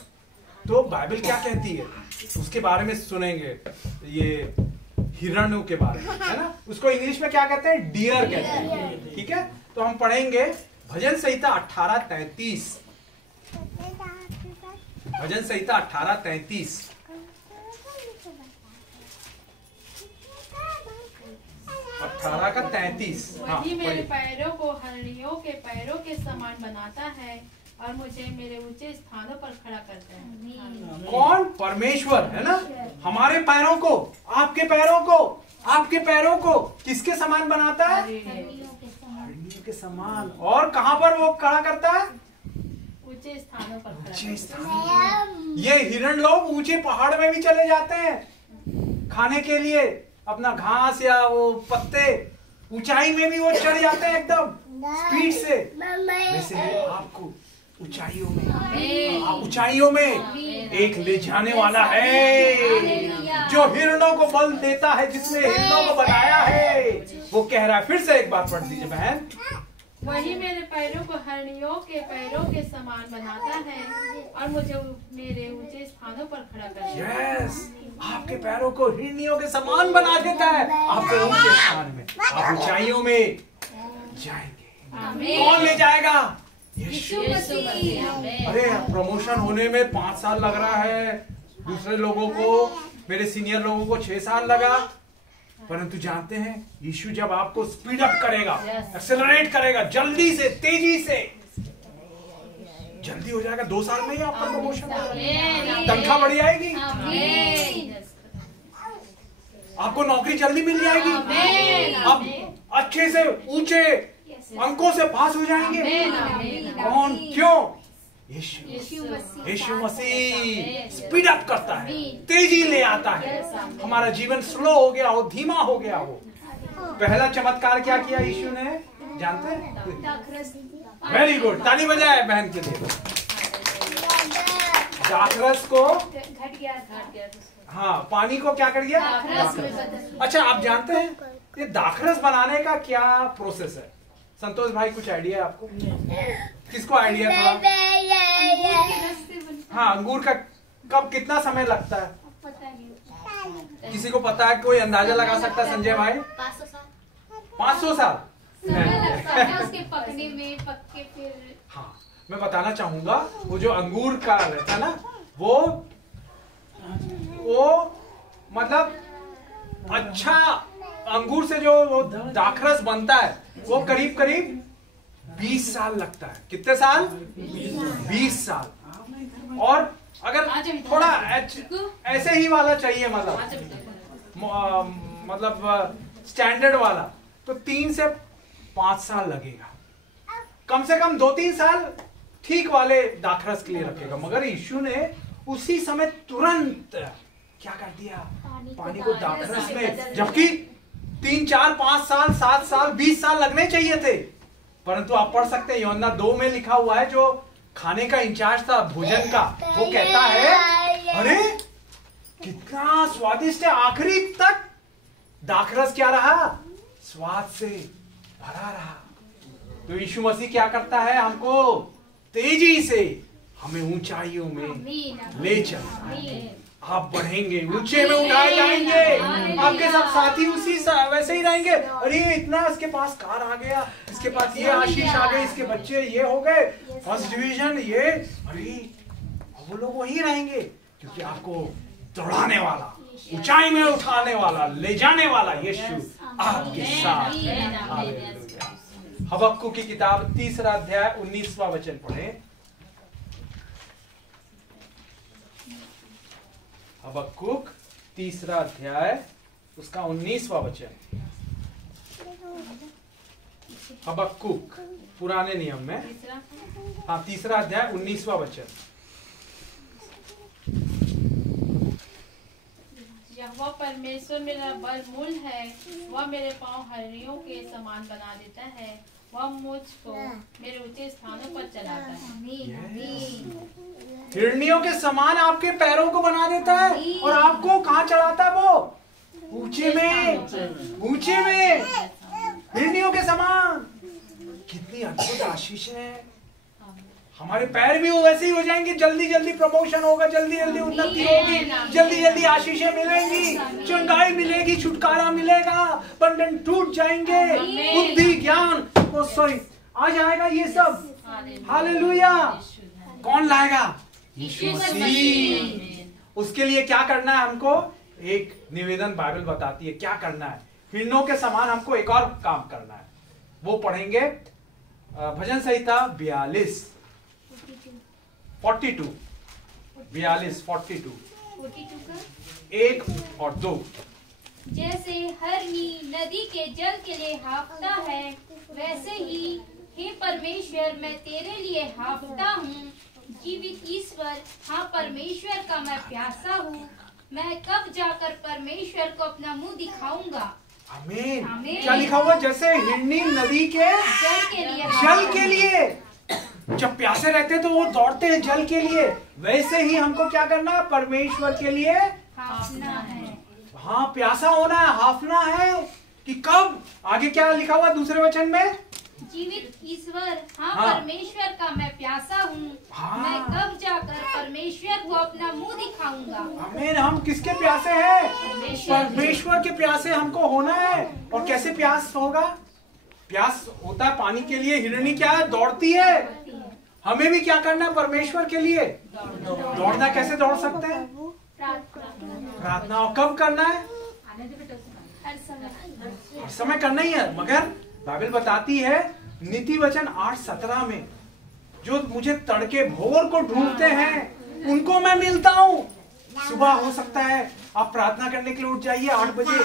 तो बाइबल क्या कहती है उसके बारे में सुनेंगे, ये हिरणों के बारे में, है ना। उसको इंग्लिश में क्या कहते हैं? डियर कहते हैं, ठीक है। तो हम पढ़ेंगे भजन संहिता 18:33। भजन संहिता 18:33। का 33। वही मेरे पैरों को हरणियों के पैरों के समान बनाता है और मुझे मेरे ऊंचे स्थानों पर खड़ा करता है। कौन? परमेश्वर, है ना। हमारे पैरों को, आपके पैरों को, आपके पैरों को किसके समान बनाता है? हरणियों के समान। और कहां पर वो खड़ा करता है? ऊंचे स्थानों पर। ऊंचे स्थान। ये हिरण लोग ऊंचे पहाड़ में भी चले जाते हैं खाने के लिए, अपना घास या वो पत्ते, ऊंचाई में भी वो चढ़ जाते हैं एकदम स्पीड से। वैसे आपको ऊंचाइयों में एक ले जाने वाला है जो हिरणों को बल देता है, जिसने हिरणों को बनाया है। वो कह रहा है, फिर से एक बार पढ़ दीजिए बहन। वही मेरे पैरों को हरणियों के पैरों के समान बनाता है और मुझे मेरे ऊंचे स्थानों पर खड़ा करता है। यस, आपके पैरों को हिरणियों के समान बना देता है। आपके ऊंचे स्थान में, आप ऊंचाइयों में जाएंगे। कौन ले जाएगा? यीशु मसीह। अरे प्रमोशन होने में 5 साल लग रहा है, दूसरे लोगों को, मेरे सीनियर लोगों को 6 साल लगा, परंतु जानते हैं यीशु जब आपको स्पीड अप करेगा, एक्सेलरेट करेगा, जल्दी से, तेजी से, जल्दी हो जाएगा। 2 साल में ही आपका प्रमोशन, तनख्वाह बढ़ जाएगी, आपको नौकरी जल्दी मिल जाएगी, आप अच्छे से ऊंचे अंकों से पास हो जाएंगे। कौन? क्यों? यीशु मसीह स्पीड अप करता है, तेजी ले आता है। हमारा जीवन स्लो हो गया हो, धीमा हो गया हो। पहला चमत्कार क्या किया यीशु ने, जानते हैं? वेरी गुड, ताली बजाए बहन के लिए। दाखरस को घट गया। हाँ, पानी को क्या कर दिया? अच्छा, आप जानते हैं ये दाखरस बनाने का क्या प्रोसेस है? संतोष भाई, कुछ आइडिया है आपको? किसको आइडिया था? हाँ, अंगूर का कब कितना समय लगता है? किसी को पता है? कोई अंदाजा लगा सकता है? संजय भाई? 500 साल उसके पकने में, पक्के फिर। हाँ, मैं बताना चाहूंगा, वो जो अंगूर का रहता है ना, वो मतलब अच्छा अंगूर से जो वो दाखरस बनता है, वो करीब करीब 20 साल लगता है। कितने साल? 20 साल। और अगर थोड़ा ऐसे ही वाला चाहिए, मतलब स्टैंडर्ड वाला, तो 3 से 5 साल लगेगा। कम से कम 2-3 साल ठीक वाले दाखरस के लिए रखेगा। मगर यीशु ने उसी समय तुरंत क्या कर दिया? पानी को दाखरस में, जबकि 3, 4, 5 साल, 7 साल, 20 साल लगने चाहिए थे। परंतु आप पढ़ सकते हैं, यूहन्ना 2 में लिखा हुआ है, जो खाने का इंचार्ज था भोजन का, वो कहता है, अरे कितना स्वादिष्ट है। आखिरी तक दाखरस क्या रहा? स्वाद से भरा रहा। तो यीशु मसीह क्या करता है? हमको तेजी से हमें ऊंचाइयों में ले चलता है। आप बढ़ेंगे, ऊंचे में उठाए जाएंगे। आपके सब साथी उसी वैसे ही रहेंगे। अरे इतना इसके पास कार आ गया, इसके पास ये आशीष आ गई, इसके बच्चे ये हो गए, फर्स्ट डिवीजन ये, अरे वो लोग वही रहेंगे, क्योंकि आपको दौड़ाने वाला, ऊंचाई में उठाने वाला, ले जाने वाला यीशु आपके साथ है। हबक्कुक की किताब 3 अध्याय 19वां वचन पढ़े। हबक्कुक 3 अध्याय उसका 19वां वचन। हबक्कुक पुराने नियम में, हाँ, 3 अध्याय 19वां वचन। यहोवा परमेश्वर मेरा बलमूल है, वह मेरे पांव हरणियों के समान बना देता है, वह मुझको मेरे ऊंचे स्थानों पर चलाता है। हिरणियों के समान आपके पैरों को बना देता है, और आपको कहाँ चढ़ाता है? वो ऊंचे में, ऊंचे में, हिरणियों के समान। कितनी अद्भुत आशीष है। हमारे पैर भी वैसे ही हो जाएंगे, जल्दी जल्दी प्रमोशन होगा, जल्दी जल्दी उन्नति होगी, जल्दी जल्दी आशीषें मिलेंगी, चंगाई मिलेगी, छुटकारा मिलेगा, बंधन टूट जाएंगे, बुद्धि ज्ञान आ जाएगा। ये सब हालेलुया। कौन लाएगा? यीशु मसीह। उसके लिए क्या करना है हमको? एक निवेदन बाइबल बताती है क्या करना है। हिरणों के समान हमको एक और काम करना है, वो पढ़ेंगे भजन संहिता 42 42 1 और 2। जैसे हरनी नदी के जल के लिए हाँफता है, वैसे ही हे परमेश्वर मैं तेरे लिए हाँफता हूँ। जीवित ईश्वर, हाँ परमेश्वर का मैं प्यासा हूँ। मैं कब जाकर परमेश्वर को अपना मुंह दिखाऊंगा। आमीन। आमीन। क्या लिखा हुआ? जैसे हिरनी नदी के जल के लिए जब प्यासे रहते हैं तो वो दौड़ते हैं जल के लिए, वैसे ही हमको क्या करना है? परमेश्वर के लिए हाँफना है। हाँ, प्यासा होना है, हाफना है। कि कब? आगे क्या लिखा हुआ दूसरे वचन में? जीवित ईश्वर, हाँ हाँ। परमेश्वर का मैं प्यासा हूँ। हाँ। मैं कब जाकर परमेश्वर को अपना मुंह दिखाऊंगा। आमीन। हम किसके प्यासे हैं? परमेश्वर के प्यासे हमको होना है। और कैसे प्यास होगा? प्यास होता है पानी के लिए। हिरनी क्या है? दौड़ती है। हमें भी क्या करना है? परमेश्वर के लिए दौड़ना। कैसे दौड़ सकते हैं? प्रार्थना। और कब करना है? हर समय करना ही है। मगर बाइबल बताती है नीति वचन 8:17 में, जो मुझे तड़के भोर को ढूंढते हैं उनको मैं मिलता हूँ। सुबह हो सकता है आप प्रार्थना करने के लिए उठ जाइए 8 बजे,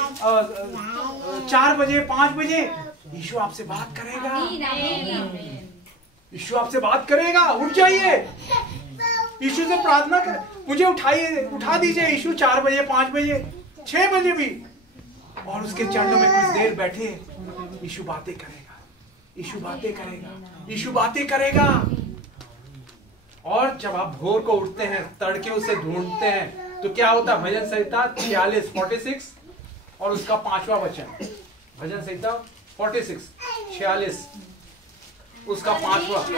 4 बजे, 5 बजे। यीशु आपसे बात करेगा। यीशु आपसे बात करेगा। उठ जाइए, यीशु से प्रार्थना कर। मुझे उठा दीजिए यीशु 4 बजे, 5 बजे, 6 बजे भी, और उसके चरणों में कुछ देर बैठे। यीशु बातें करेगा, यीशु बातें करेगा, यीशु बातें करेगा। और जब आप भोर को उठते हैं, तड़के उसे ढूंढते हैं, तो क्या होता है? भजन संहिता 46 और उसका 5वां वचन। भजन संहिता 46 उसका 5वां। उस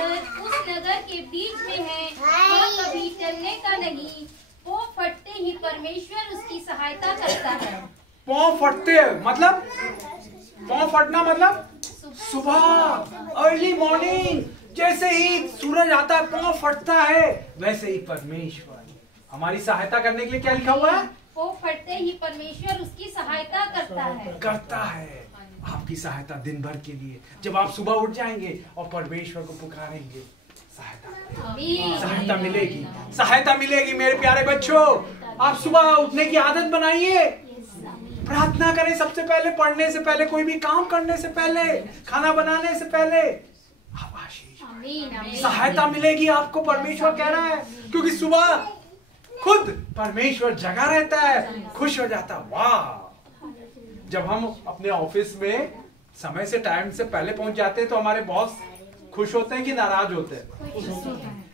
नगर के बीच में है, वह कभी चलने का नहीं। वो फटते ही परमेश्वर उसकी सहायता करता है। पाँव फटते मतलब, पाँव फटना मतलब सुबह, अर्ली मॉर्निंग, जैसे ही सूरज आता है पाँव फटता है। वैसे ही परमेश्वर हमारी सहायता करने के लिए क्या लिखा हुआ है? वो फटते ही परमेश्वर उसकी सहायता करता है। आपकी सहायता दिन भर के लिए। जब आप सुबह उठ जाएंगे और परमेश्वर को पुकारेंगे, सहायता मिलेगी, सहायता मिलेगी। मेरे प्यारे बच्चों, आप सुबह उठने की आदत बनाइए। प्रार्थना करें सबसे पहले, पढ़ने से पहले, कोई भी काम करने से पहले, खाना बनाने से पहले। सहायता मिलेगी आपको, परमेश्वर कह रहा है। क्योंकि सुबह खुद परमेश्वर जगा रहता है, खुश हो जाता है। वाह! जब हम अपने ऑफिस में समय से, टाइम से पहले पहुंच जाते हैं तो हमारे बॉस खुश होते हैं कि नाराज होते हैं?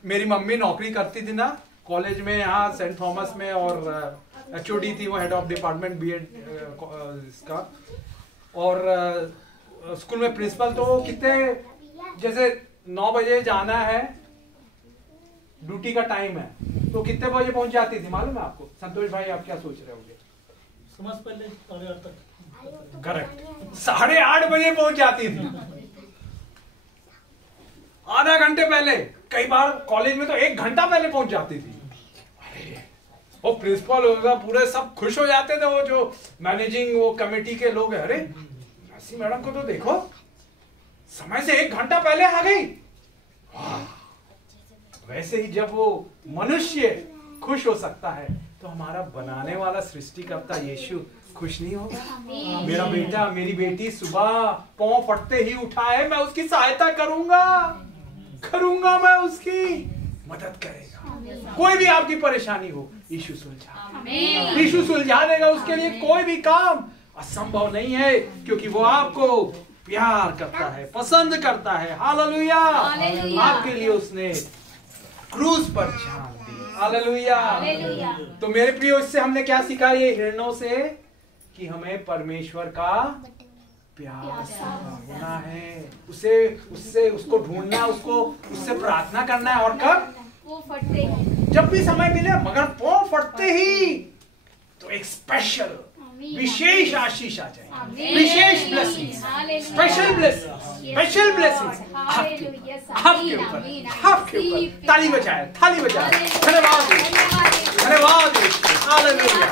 मेरी मम्मी नौकरी करती थी ना कॉलेज में, यहाँ सेंट थॉमस में, और HOD थी वो, हेड ऑफ डिपार्टमेंट BEd इसका। और स्कूल में प्रिंसिपल, तो कितने, जैसे 9 बजे जाना है, ड्यूटी का टाइम है, तो कितने बजे पहुंच जाती थी मालूम है आपको? संतोष भाई, आप क्या सोच रहे होंगे? समझ पहले 8:30 तक। करेक्ट, 8:30 बजे पहुंच जाती थी। आधा घंटे पहले, कई बार कॉलेज में तो 1 घंटा पहले पहुंच जाती थी। वो प्रिंसिपल होगा, पूरे सब खुश हो जाते थे। वो जो मैनेजिंग वो कमेटी के लोग हैं, अरे ऐसी मैडम को तो देखो, समय से 1 घंटा पहले आ गई। वैसे ही जब वो मनुष्य खुश हो सकता है, तो हमारा बनाने वाला सृष्टिकर्ता यीशु खुश नहीं होगा? मेरा बेटा, मेरी बेटी सुबह पांव फटते ही उठा है, मैं उसकी सहायता करूंगा, मैं उसकी मदद करेगा। कोई भी आपकी परेशानी हो, यीशु सुलझा देगा। उसके लिए कोई भी काम असंभव नहीं है, क्योंकि वो आपको प्यार करता है, पसंद करता है। हालेलुया! आपके लिए उसने क्रूज पर जान दी। हालेलुया! तो मेरे प्रियो, इससे हमने क्या सीखा ये हिरणों से? कि हमें परमेश्वर का प्यासा होना है, उसको ढूंढना, उससे प्रार्थना करना है। और कब? वो फटते ही, जब भी समय मिले, मगर पाँव फटते ही तो एक स्पेशल विशेष आशीष आ जाए, विशेष blessing, special blessing, special blessing आपके ऊपर। ताली बजाए, ताली बजाए, धन्यवाद, धन्यवाद। हालेलुया।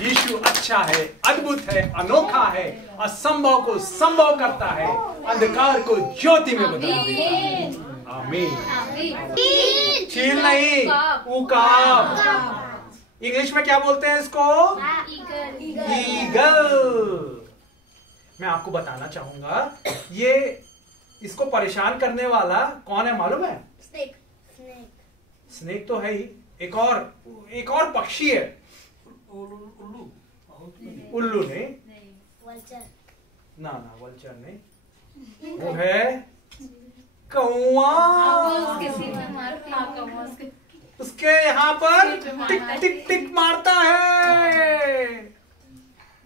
यीशु अच्छा है, अद्भुत है, अनोखा है, असंभव को संभव करता है, अंधकार को ज्योति में बदल देता है। आमीन। चील नहीं, उकाब। इंग्लिश में क्या बोलते हैं इसको? ईगल। मैं आपको बताना चाहूंगा, ये इसको परेशान करने वाला कौन है मालूम है? स्नेक। स्नेक तो है ही, एक और पक्षी है। उल्लू नहीं, ना वल्चर नहीं, वो है कौवा। उसके यहाँ पर टिक टिक टिक मारता है,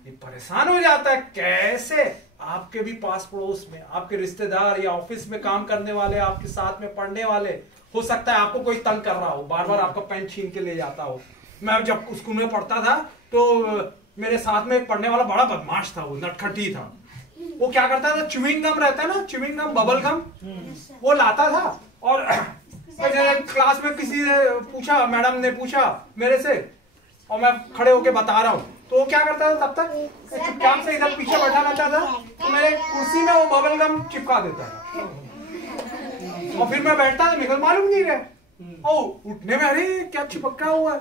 ये परेशान हो जाता है। कैसे? आपके भी पास पड़ोस में, आपके रिश्तेदार या ऑफिस में काम करने वाले, आपके साथ में पढ़ने वाले, हो सकता है आपको कोई तंग कर रहा हो, बार बार आपका पेन छीन के ले जाता हो। मैं जब स्कूल में पढ़ता था तो मेरे साथ में एक पढ़ने वाला बड़ा बदमाश था, वो नटखटी था। वो क्या करता था, च्युइंग गम रहता है ना, च्युइंग गम, बबल गम, वो लाता था। और क्लास में किसी ने पूछा, मैडम ने पूछा मेरे से, और मैं खड़े होके बता रहा हूँ, तो वो क्या करता था, तब तक चुपचाप से इधर पीछे बैठा रहता था, तो मेरे कुर्सी में वो बबल गम चिपका देता था, और फिर मैं बैठता था, निकल मालूम नहीं रहे। ओ उठने में, अरे क्या चिपका हुआ है।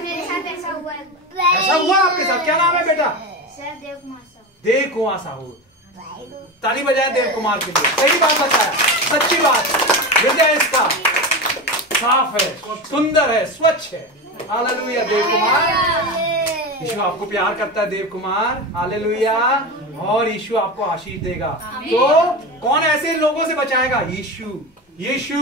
मेरे साथ ऐसा हुआ है। ऐसा हुआ आपके साथ? क्या नाम है बेटा? सर देव कुमार साहू। देव कुमार साहू। ताली बजाए देव कुमार के लिए। सही बात बताया, सच्ची बात। हृदय इसका साफ है, सुंदर है, स्वच्छ है। हालेलुया। देव कुमार, यीशु आपको प्यार करता है देव कुमार। हालेलुया। और यीशु आपको आशीष देगा। तो कौन ऐसे लोगों से बचाएगा? यीशु। यीशु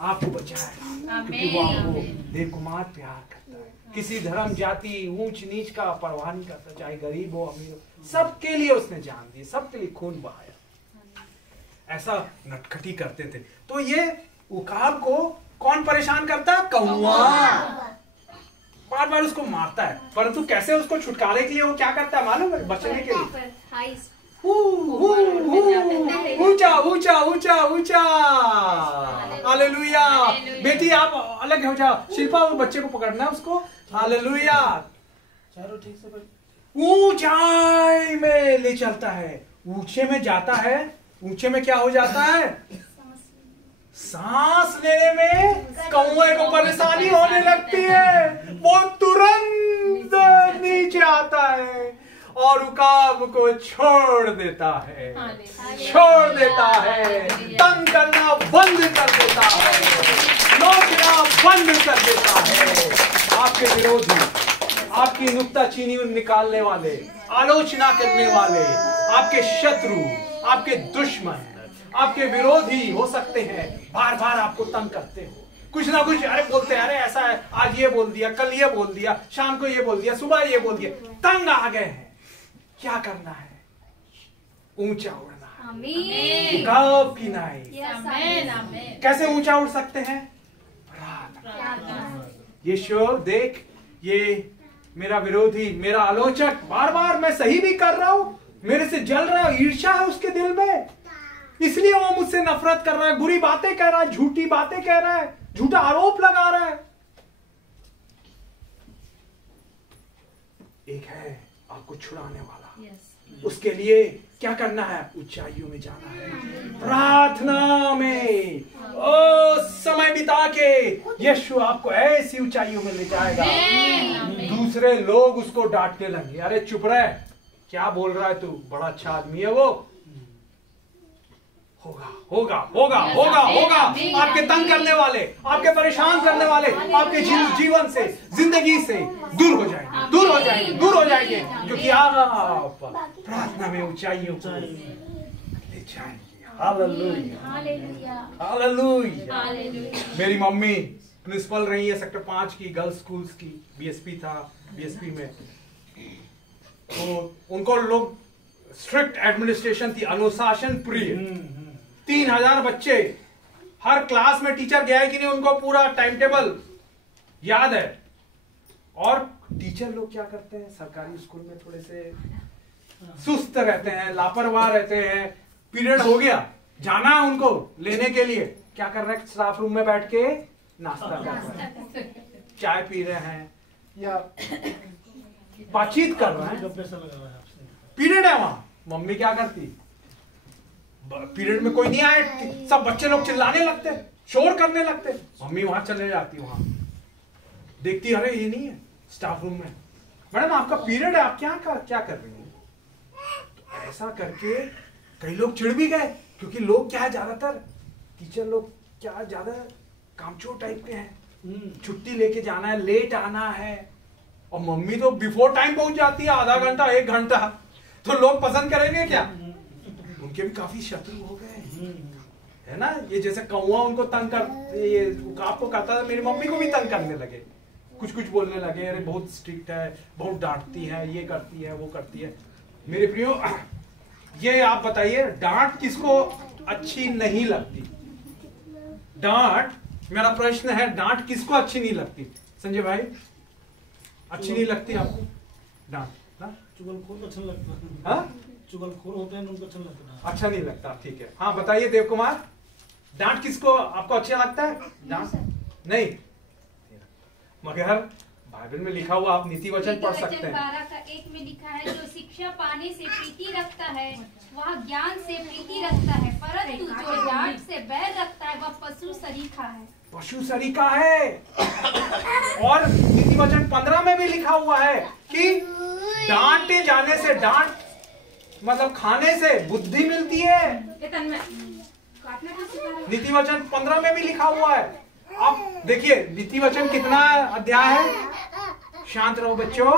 आपको बचाएगा, क्योंकि वो आपको देव कुमार प्यार करता है। किसी धर्म, जाति, ऊंच नीच का परवाह नहीं करता, चाहे गरीब हो अमीर हो, सबके लिए उसने जान दी, सबके लिए खून बहाया। ऐसा नटखटी करते थे। तो ये उकाब को कौन परेशान करता है? कौवा। बार बार उसको मारता है, परंतु कैसे उसको छुटकारे के लिए वो क्या करता है मालूम है? बचने के लिए ऊंचा ऊंचा ऊंचा ऊंचा। हालेलुया। बेटी आप अलग हो जाओ, शिल्पा वो बच्चे को पकड़ना है उसको। हालेलुया। ऊंचाई में ले चलता है, ऊंचे में जाता है। ऊंचे में क्या हो जाता है? सांस लेने में कौवे को परेशानी होने लगती है, वो तुरंत नीचे आता है और उकाब को छोड़ देता है, छोड़ देता है, तंग करना बंद कर देता है, नोचना बंद कर देता है। आपके विरोधी, आपकी नुक्ताचीनी निकालने वाले, आलोचना करने वाले, आपके शत्रु, आपके दुश्मन, आपके विरोधी हो सकते हैं, बार बार आपको तंग करते हो, कुछ ना कुछ अरे बोलते हैं, अरे ऐसा है, आज ये बोल दिया, कल ये बोल दिया, शाम को ये बोल दिया, सुबह ये बोल दिया, तंग आ गए हैं। क्या करना है? ऊंचा उड़ना है, उकाब की नाई। कैसे ऊंचा उड़ सकते हैं? यीशु देख, ये मेरा विरोधी, मेरा आलोचक, बार बार मैं सही भी कर रहा हूं, मेरे से जल रहा है, ईर्ष्या है उसके दिल में, इसलिए वो मुझसे नफरत कर रहा है, बुरी बातें कह रहा है, झूठी बातें कह रहा है, झूठा आरोप लगा रहा है। एक है आपको छुड़ाने वाला। उसके लिए क्या करना है? ऊंचाइयों में जाना है, प्रार्थना में ओ समय बिता के यीशु आपको ऐसी ऊंचाइयों में ले जाएगा। दूसरे लोग उसको डांटने लगे, अरे चुप रहे, क्या बोल रहा है तू, बड़ा अच्छा आदमी है वो। होगा होगा होगा होगा होगा। आपके तंग करने वाले, आपके परेशान करने वाले, आपके जीवन से, जिंदगी से दूर हो जाएंगे, दूर हो जाएंगे, दूर हो जाएंगे, क्योंकि आप प्रार्थना में ऊंचाइयों को ले जाएंगे। Hallelujah, hallelujah. मेरी मम्मी प्रिंसिपल रही है सेक्टर 5 की गर्ल्स स्कूल्स की, बीएसपी था, बीएसपी में तो उनको लोग स्ट्रिक्ट एडमिनिस्ट्रेशन थी, अनुशासन प्रिय। 3000 बच्चे, हर क्लास में टीचर गया है कि नहीं उनको पूरा टाइम टेबल याद है, और टीचर लोग क्या करते हैं सरकारी स्कूल में, थोड़े से सुस्त रहते हैं, लापरवाह रहते हैं। पीरियड हो गया, जाना है उनको लेने के लिए, क्या कर रहे हैं स्टाफ रूम में बैठ के नाश्ता कर रहे हैं, चाय पी रहे हैं या बातचीत कर रहे हैं। पीरियड है वहां, मम्मी क्या करती, पीरियड में कोई नहीं आए, सब बच्चे लोग चिल्लाने लगते, शोर करने लगते, मम्मी वहां चले जाती, वहां देखती, अरे ये नहीं है स्टाफ रूम में, मैडम आपका पीरियड है, आप क्या कर रही हैं। तो ऐसा करके कई लोग चिढ़ भी गए, क्योंकि लोग क्या है, ज्यादातर टीचर लोग क्या ज्यादा कामचोर टाइप के हैं, छुट्टी लेके जाना है, लेट आना है, और मम्मी तो बिफोर टाइम पहुंच जाती है, आधा घंटा 1 घंटा, तो लोग पसंद करेंगे क्या, उनके भी काफी शत्रु हो गए, है ना। ये जैसे कौवा उनको तंग कर, ये आपको कहता था, मेरी मम्मी को भी तंग करने लगे, कुछ बोलने लगे, अरे बहुत स्ट्रिक्ट है, बहुत डांटती है, ये करती है, वो करती है। मेरे प्रियो, ये आप बताइए, डांट किसको अच्छी नहीं लगती, डांट, मेरा प्रश्न है, डांट किसको अच्छी नहीं लगती, संजय भाई, अच्छी नहीं लगती आपको डांट ना? चुगलखोर अच्छा लगता है, हाँ चुगलखोर होते हैं उनको अच्छा लगता है, अच्छा नहीं लगता, ठीक है। हाँ बताइए देव कुमार, डांट किसको आपको अच्छा लगता है, डांट नहीं, मगर बाइबल में लिखा हुआ, आप नीति वचन पढ़ सकते हैं। 12:1 में लिखा है, जो शिक्षा पाने से प्रीति रखता है वह ज्ञान से प्रीति रखता है, परंतु जो डांट से बैर रखता है वह पशु सरीखा है। पशु सरीखा है। और नीति वचन 15 में भी लिखा हुआ है कि डांटे जाने से, डांट मतलब खाने से बुद्धि मिलती है। नीति वचन 15 में भी लिखा हुआ है। आप देखिए नीति वचन कितना अध्याय है, शांत रहो बच्चों,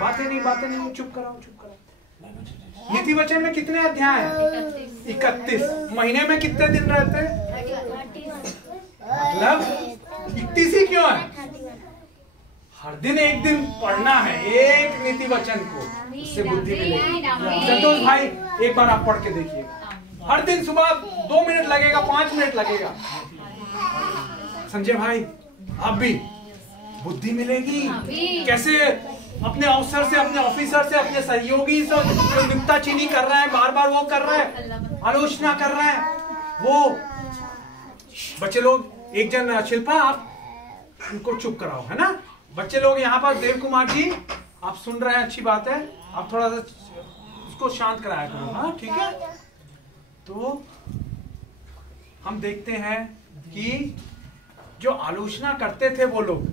बातें नहीं, चुप कराओ। नीति वचन में कितने अध्याय हैं? 31। महीने में कितने दिन रहते हैं? मतलब 31 ही क्यों है? हर दिन एक दिन पढ़ना है, एक नीति वचन को, उससे बुद्धि मिलेगी। संतोष भाई एक बार आप पढ़ के देखिए, हर दिन सुबह 2 मिनट लगेगा, 5 मिनट लगेगा। संजय भाई आप भी बुद्धि मिलेगी। कैसे? अपने अफसर से, अपने ऑफिसर से, अपने सहयोगी से जो नुक्ताचीनी कर रहा है, बार वो कर रहा है, आलोचना कर रहा है, वो बच्चे लोग, एक जन शिल्पा आप उनको चुप कराओ, है ना। बच्चे लोग यहाँ पर, देव कुमार जी आप सुन रहे हैं, अच्छी बात है, आप थोड़ा सा उसको शांत कराया करो, हाँ ठीक है। तो हम देखते हैं कि जो आलोचना करते थे वो लोग,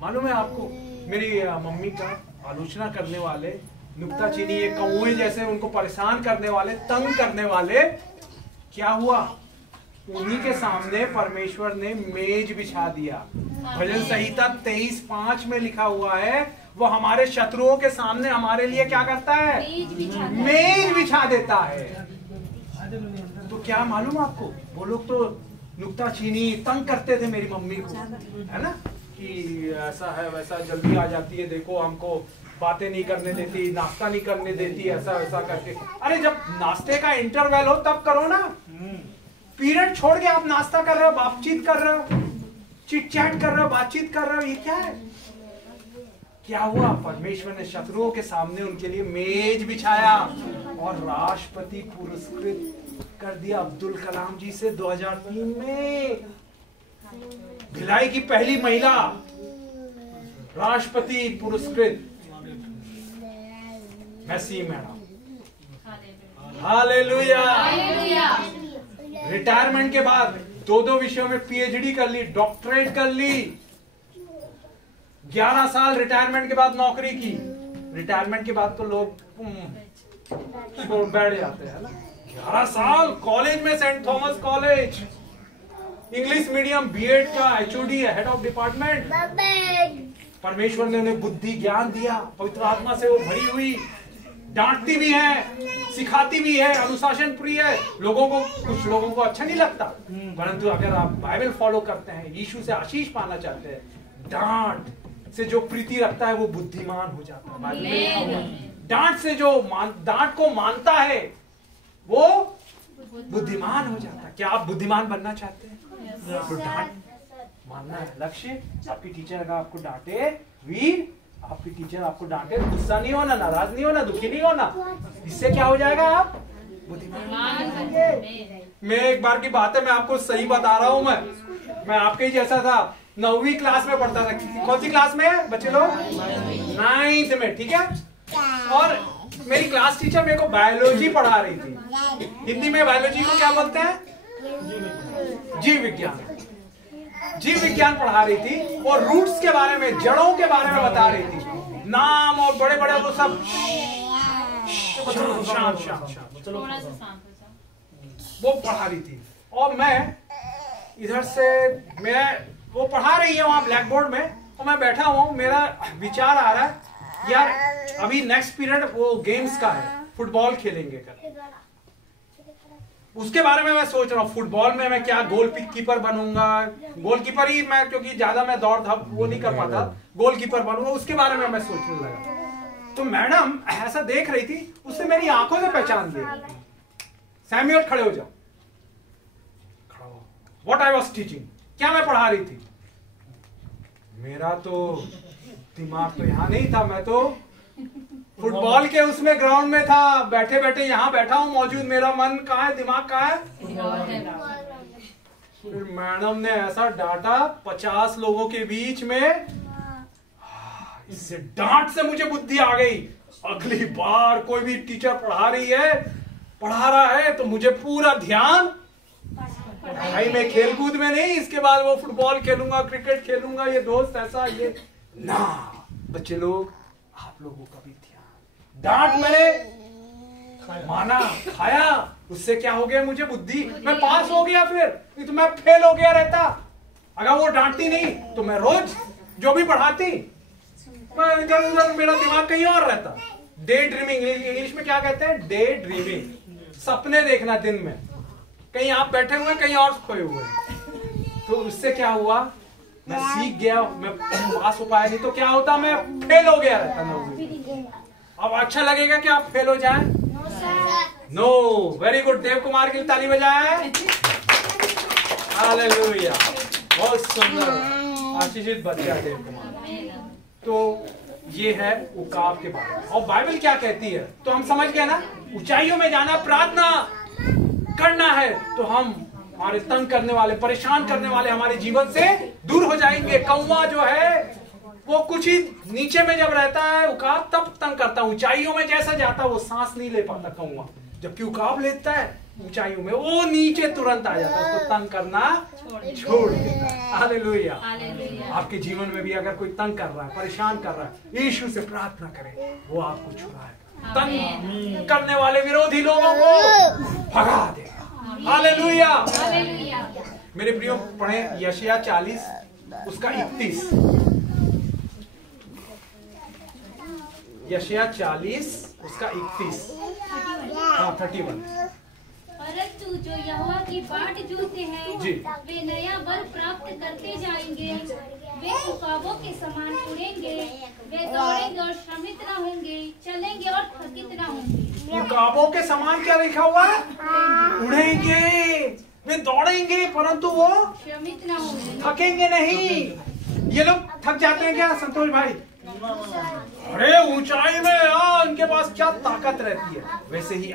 मालूम है आपको, मेरी मम्मी का आलोचना करने वाले, नुक्ताचीनी, ये कौवे जैसे उनको परेशान करने वाले, तंग करने वाले, क्या हुआ? उन्हीं के सामने परमेश्वर ने मेज बिछा दिया। भजन संहिता 23:5 में लिखा हुआ है, वो हमारे शत्रुओं के सामने हमारे लिए क्या करता है? मेज बिछा देता है। तो क्या मालूम आपको, वो लोग तो नुक्ताचीनी, तंग करते थे मेरी मम्मी को, है ना, कि ऐसा है वैसा, जल्दी आ जाती है, देखो हमको बातें नहीं करने देती, नाश्ता नहीं करने देती, ऐसा वैसा करके। अरे जब नाश्ते का इंटरवल हो तब करो ना, पीरियड छोड़ के आप नाश्ता कर रहे हो, बातचीत कर रहे हो, चिट चैट कर रहे हो, बातचीत कर रहे हो, ये क्या है? क्या हुआ? परमेश्वर ने शत्रुओं के सामने उनके लिए मेज बिछाया और राष्ट्रपति पुरस्कृत कर दिया अब्दुल कलाम जी से 2003 में। भिलाई की पहली महिला राष्ट्रपति पुरस्कृत मैसी मैडम। हालेलुया। रिटायरमेंट के बाद 2 विषयों में पीएचडी कर ली, डॉक्टरेट कर ली, 11 साल रिटायरमेंट के बाद नौकरी की। रिटायरमेंट के बाद तो लोग छोड़ बैठ जाते हैं ना। 11 साल कॉलेज में, saint Thomas college, English medium, BEd का एचओडी है, हेड ऑफ डिपार्टमेंट। परमेश्वर ने उन्हें बुद्धि ज्ञान दिया, पवित्र आत्मा से वो भरी हुई, डांटती भी है, सिखाती भी है, अनुशासन प्रिय है। लोगों को, कुछ लोगों को अच्छा नहीं लगता, परंतु अगर आप बाइबल फॉलो करते हैं, यीशु से आशीष पाना चाहते हैं, डांट से जो प्रीति रखता है वो बुद्धिमान हो जाता है। बाइबल में लिखा हुआ है, डांट से जो डांट को मानता है वो बुद्धिमान हो जाता है। क्या आप बुद्धिमान बनना चाहते हैं? तो डांट मानना पढ़ना है। लक्ष्य, आपकी टीचर अगर आपको डांटे, वीर आपकी टीचर आपको डांटे, गुस्सा नहीं होना, नाराज नहीं होना, दुखी नहीं होना। इससे क्या हो जाएगा, आप बुद्धिमान बनेंगे। मैं एक बार की बात है, मैं आपको सही बता रहा हूँ। मैं आपके ही जैसा था, 9वीं क्लास में पढ़ता था। कौन सी क्लास में बच्चे लोग? 9th में, ठीक है। और मेरी क्लास टीचर मेरे को बायोलॉजी पढ़ा रही थी। हिंदी में बायोलॉजी को क्या बोलते हैं? जीव विज्ञान। जीव विज्ञान पढ़ा रही थी और रूट्स के बारे में, जड़ों के बारे में बता रही थी। नाम और बड़े बड़े वो सब वो पढ़ा रही थी। और मैं इधर से, मैं वो पढ़ा रही है वहां ब्लैक बोर्ड में, और मैं बैठा हूँ। मेरा विचार आ रहा है, यार अभी नेक्स्ट पीरियड वो गेम्स का है, फुटबॉल खेलेंगे कर। उसके बारे में मैं सोच रहा हूँ, फुटबॉल में मैं क्या गोल कीपर बनूंगा। गोलकीपर ही मैं, क्योंकि ज्यादा मैं दौड़ धाप वो नहीं कर पाता, गोलकीपर बनूंगा। उसके बारे में मैं सोचने लगा। तो मैडम ऐसा देख रही थी, उसने मेरी आंखों से पहचान लिया। सैमुअल खड़े हो जाओ। खड़ा हो। व्हाट आई वाज टीचिंग, क्या मैं पढ़ा रही थी? मेरा तो दिमाग तो यहाँ नहीं था, मैं तो फुटबॉल के उसमें ग्राउंड में था। बैठे बैठे यहाँ बैठा हूँ मौजूद, मेरा मन कहाँ है, दिमाग कहाँ है? फिर मैडम ने ऐसा डांटा 50 लोगों के बीच में। इससे डांट से मुझे बुद्धि आ गई, अगली बार कोई भी टीचर पढ़ा रहा है तो मुझे पूरा ध्यान पढ़ाई में, खेलकूद में नहीं। इसके बाद वो फुटबॉल खेलूंगा, क्रिकेट खेलूंगा, ये दोस्त ऐसा ये ना। बच्चे लोग, आप लोगों का भी ध्यान, डांट मैंने माना, खाया, उससे क्या हो गया, मुझे बुद्धि, मैं पास हो गया। फिर तो मैं फेल हो गया रहता अगर वो डांटती नहीं। तो मैं रोज जो भी पढ़ाती, मैं इधर उधर, मेरा दिमाग कहीं और रहता। डे ड्रीमिंग, इंग्लिश में क्या कहते हैं? डे ड्रीमिंग, सपने देखना दिन में, कहीं आप बैठे हुए कहीं और खोए हुए। तो उससे क्या हुआ, मैं सीख गया, मैं पास हो पाया। नहीं तो क्या होता, मैं फेल हो गया रहता। अब अच्छा लगेगा कि आप फेल हो जाएं? No. Very good, Dev Kumar की ताली बजाएं। हालेलुया, बहुत सुंदर आशीषित बच्चा देव कुमार। तो ये है उकाब के बारे में। और बाइबल क्या कहती है, तो हम समझ गए ना। ऊंचाइयों में जाना, प्रार्थना करना है, तो हम हमारे तंग करने वाले, परेशान करने वाले हमारे जीवन से दूर हो जाएंगे। कौवा जो है वो कुछ ही नीचे में जब रहता है, उकाब तब तंग करता है। ऊंचाइयों में जैसा जाता है वो सांस नहीं ले पाता कौवा, जबकि उकाब लेता है ऊंचाइयों में, वो नीचे तुरंत आ जाता है, उसको तंग करना छोड़ देता है। हालेलुया। आपके जीवन में भी अगर कोई तंग कर रहा है, परेशान कर रहा है, यीशु से प्रार्थना करें, वो आपको छुड़ाएगा। तंग करने वाले विरोधी लोगों को भगा देगा। हालेलुया। मेरे प्रियो, पढ़े यशायाह 40 उसका 31। यशायाह 40 उसका 31, 31। परंतु जो यहोवा की बाट जोते हैं वे नया बल प्राप्त करते जाएंगे। वे उकाबों के समान उड़ेंगे, वे दौड़ेंगे और श्रमित न होंगे, चलेंगे और थकित न होंगे। उकाबों के समान क्या लिखा हुआ है? उड़ेंगे, वे दौड़ेंगे, परंतु वो श्रमित न होंगे, थकेंगे नहीं। ये लोग थक जाते हैं क्या संतोष भाई? अरे ऊंचाई में उनके पास क्या ताकत रहती है। वैसे ही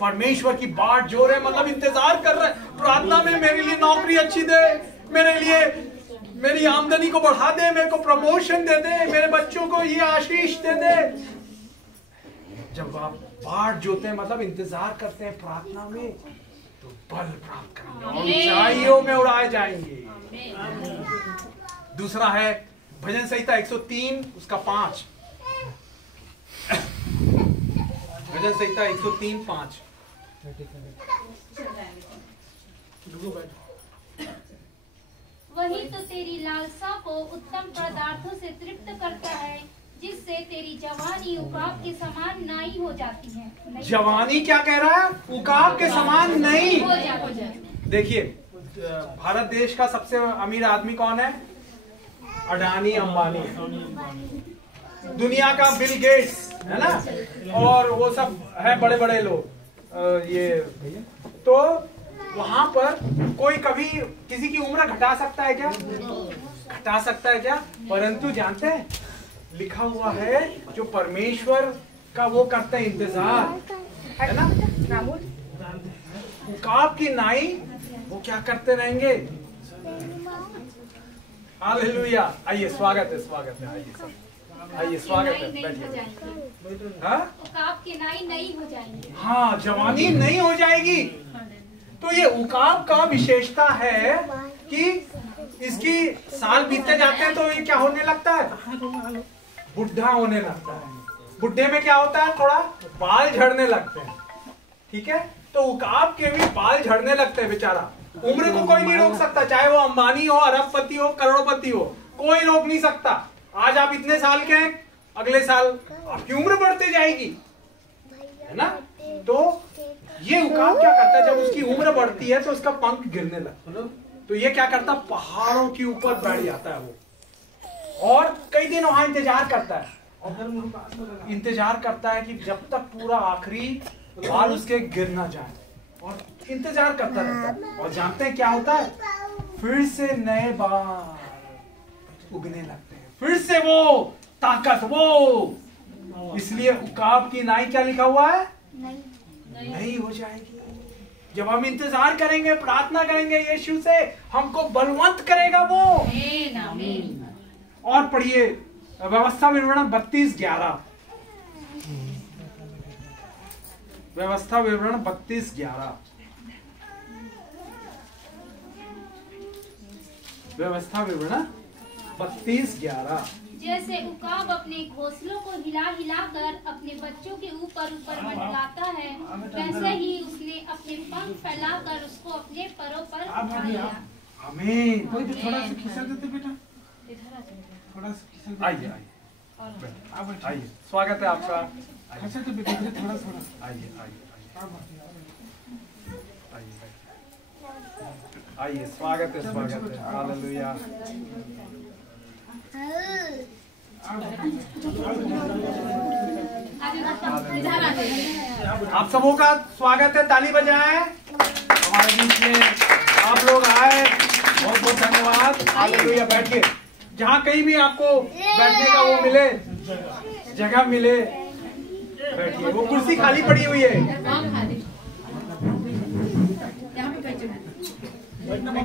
परमेश्वर की बाट जो रहे, मतलब इंतजार कर रहे प्रार्थना में, मेरे लिए नौकरी अच्छी दे, मेरे लिए मेरी आमदनी को बढ़ा दे, मेरे को प्रमोशन दे दे, मेरे बच्चों को ये आशीष दे दे। जब आप बाट जोते हैं, मतलब इंतजार करते हैं प्रार्थना में, तो बल प्राप्त करेंगे, ऊंचाइयों में उड़ाए जाएंगे। दूसरा है भजन संहिता 103 उसका 5। भजन संहिता 103:5। वही तो तेरी लालसा को उत्तम पदार्थों से तृप्त करता है, जिससे तेरी जवानी उकाब के समान नाई हो जाती है। जवानी क्या कह रहा है? उकाब के समान नहीं हो जाती। देखिए, भारत देश का सबसे अमीर आदमी कौन है? अडानी अंबानी। दुनिया का बिल गेट्स है ना, और वो सब है बड़े बड़े लोग। ये तो वहां पर कोई कभी किसी की उम्र घटा सकता है क्या? घटा सकता है क्या? परंतु जानते हैं लिखा हुआ है जो परमेश्वर का वो करते हैं इंतजार, है ना? उकाब की नाई वो क्या करते रहेंगे? हालेलुया। आइए स्वागत है, स्वागत है, आइए सब आइए, स्वागत है, बैठिए। हाँ, उकाब के नाई नई हो जाएंगे। हाँ, जवानी नहीं हो जाएगी। तो ये उकाब का विशेषता है कि इसकी साल बीतते जाते हैं तो ये क्या होने लगता है? बुढ़ा होने लगता है। बुढ़े में क्या होता है? थोड़ा बाल झड़ने लगते हैं, ठीक है? तो उकाब के भी बाल झड़ने लगते हैं बेचारा। उम्र को कोई नहीं रोक सकता, चाहे वो अंबानी हो, अरबपति हो, करोड़पति हो, कोई रोक नहीं सकता। आज आप इतने साल के हैं, अगले साल आपकी उम्र बढ़ते जाएगी, है ना? तो ये उकाब क्या करता है, जब उसकी उम्र बढ़ती है तो उसका पंख गिरने लगता है। तो ये क्या करता है? पहाड़ों के ऊपर बैठ जाता है वो, और कई दिन वहां इंतजार करता है, और इंतजार करता है कि जब तक पूरा आखिरी बाल उसके गिर ना जाए, और इंतजार करता रहता है। और जानते हैं क्या होता है? फिर से नए बाल उगने लगते हैं, फिर से वो ताकत, वो। इसलिए उकाब की नाई क्या लिखा हुआ है? नहीं हो जाएगी। जब हम इंतजार करेंगे, प्रार्थना करेंगे यीशु से, हमको बलवंत करेगा वो। और पढ़िए व्यवस्था विवरण 32:11, व्यवस्था विवरण 32:11, व्यवस्था विवरण 32:11। जैसे उकाब अपने घोंसलों को हिला हिला कर अपने बच्चों के ऊपर ऊपर मंडलाता है, वैसे ही उसने अपने पंख फैलाकर उसको अपने परों पर उठा लिया। आमीन। कोई भी थोड़ा सा खिसा देते बेटा, थोड़ा सा खिसा। आइए आइए आइए, स्वागत है आपका। अच्छा तो बेटा थोड़ा थोड़ा आइए आइए आइए, स्वागत है, स्वागत है। हालेलुया। आप सबों का स्वागत है, ताली बजाएं। हमारे बीच में आप लोग आए, बहुत बहुत धन्यवाद। हालेलुया। बैठिए, जहाँ कहीं भी आपको बैठने का वो मिले, जगह मिले, बैठिए। वो कुर्सी खाली पड़ी हुई है।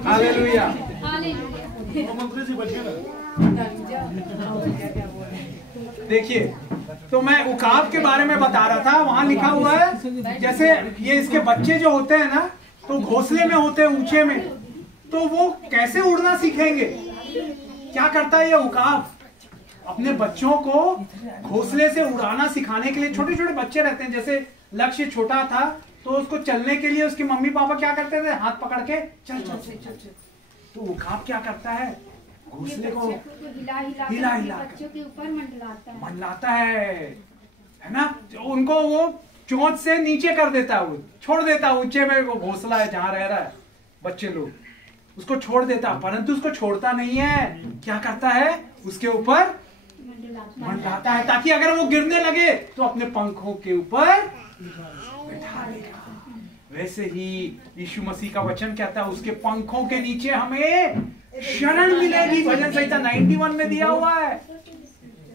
हालेलुया। देखिए, तो मैं उकाब के बारे में बता रहा था। वहां लिखा हुआ है जैसे ये इसके बच्चे जो होते हैं ना, तो घोंसले में होते हैं ऊंचे में, तो वो कैसे उड़ना सीखेंगे? क्या करता है ये उकाब? अपने बच्चों को घोंसले से उड़ाना सिखाने के लिए, छोटे छोटे बच्चे रहते हैं, जैसे लक्ष्य छोटा था तो उसको चलने के लिए उसके मम्मी पापा क्या करते थे? हाथ पकड़ के चल चल चल चल चल। तो उकाब क्या करता है? घोंसले को हिला हिला बच्चों के ऊपर मंडलाता है ना? उनको वो चोंच से नीचे कर देता है, वो छोड़ देता है। ऊंचे में वो घोंसला है जहां रह रहा है बच्चे लोग, उसको छोड़ देता, परंतु उसको छोड़ता नहीं है। क्या करता है? उसके ऊपर मंडलाता है, ताकि अगर वो गिरने लगे तो अपने पंखों के ऊपर बैठा लेगा। वैसे ही यीशु मसीह का वचन कहता है उसके पंखों के नीचे हमें शरण मिलेगी। भजन संहिता 91 में दिया हुआ है।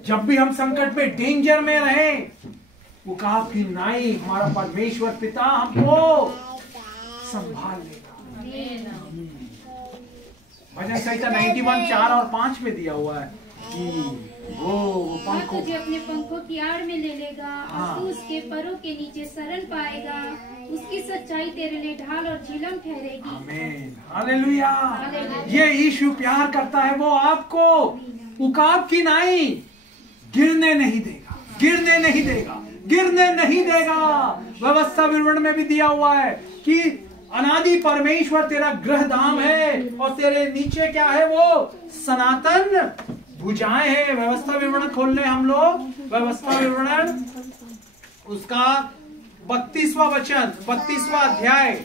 जब भी हम संकट में, डेंजर में रहे, उकाब की नाई हमारा परमेश्वर पिता हमको संभाल लेगा। भजन संहिता 91 4 और 5 में दिया हुआ है कि वो पंखों, तुझे अपने पंखों की आड़ में ले लेगा। हाँ। तू उसके परों के नीचे शरण पाएगा। उसकी सच्चाई तेरे लिए ढाल और झिलम ठहरेगी। आमीन। हालेलुया। ये यीशु प्यार करता है, वो आपको उकाब की नाई गिरने नहीं देगा, गिरने नहीं देगा, गिरने नहीं देगा। व्यवस्था विवरण में भी दिया हुआ है कि अनादि परमेश्वर तेरा गृहधाम है, और तेरे नीचे क्या है? वो सनातन भुजाएं हैं। व्यवस्था विवरण खोल ले हम लोग। व्यवस्था विवरण उसका 32वां वचन, 32वां अध्याय,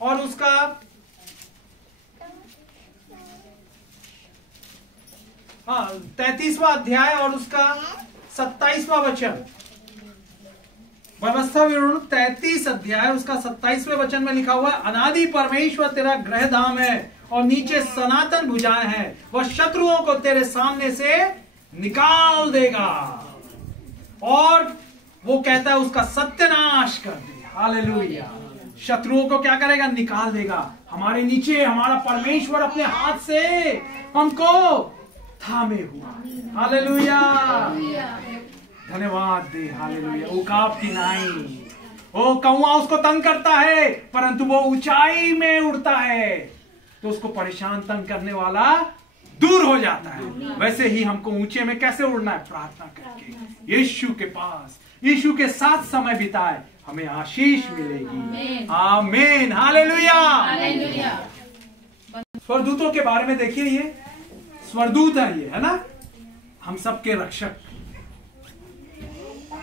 और उसका 33वां अध्याय और उसका 27वां वचन। व्यवस्था विवरण 33 अध्याय उसका 27वें वचन में लिखा हुआ है, अनादि परमेश्वर तेरा गृह धाम है और नीचे सनातन भुजाएं हैं, वह शत्रुओं को तेरे सामने से निकाल देगा और वो कहता है उसका सत्यानाश कर दे। हालेलुया। शत्रुओं को क्या करेगा? निकाल देगा। हमारे नीचे हमारा परमेश्वर अपने हाथ से हमको थामे हुआ। हालेलुया। धन्यवाद दे। हालेलुया। उकाब की नाई, ओ कौवा उसको तंग करता है परंतु वो ऊंचाई में उड़ता है तो उसको परेशान तंग करने वाला दूर हो जाता है। वैसे ही हमको ऊंचे में कैसे उड़ना है? प्रार्थना करके, यीशु के पास, यीशु के साथ समय बिताए, हमें आशीष मिलेगी। आमीन। हालेलुया। स्वरदूतों के बारे में देखिए, ये स्वरदूत है, ये है ना, हम सबके रक्षक,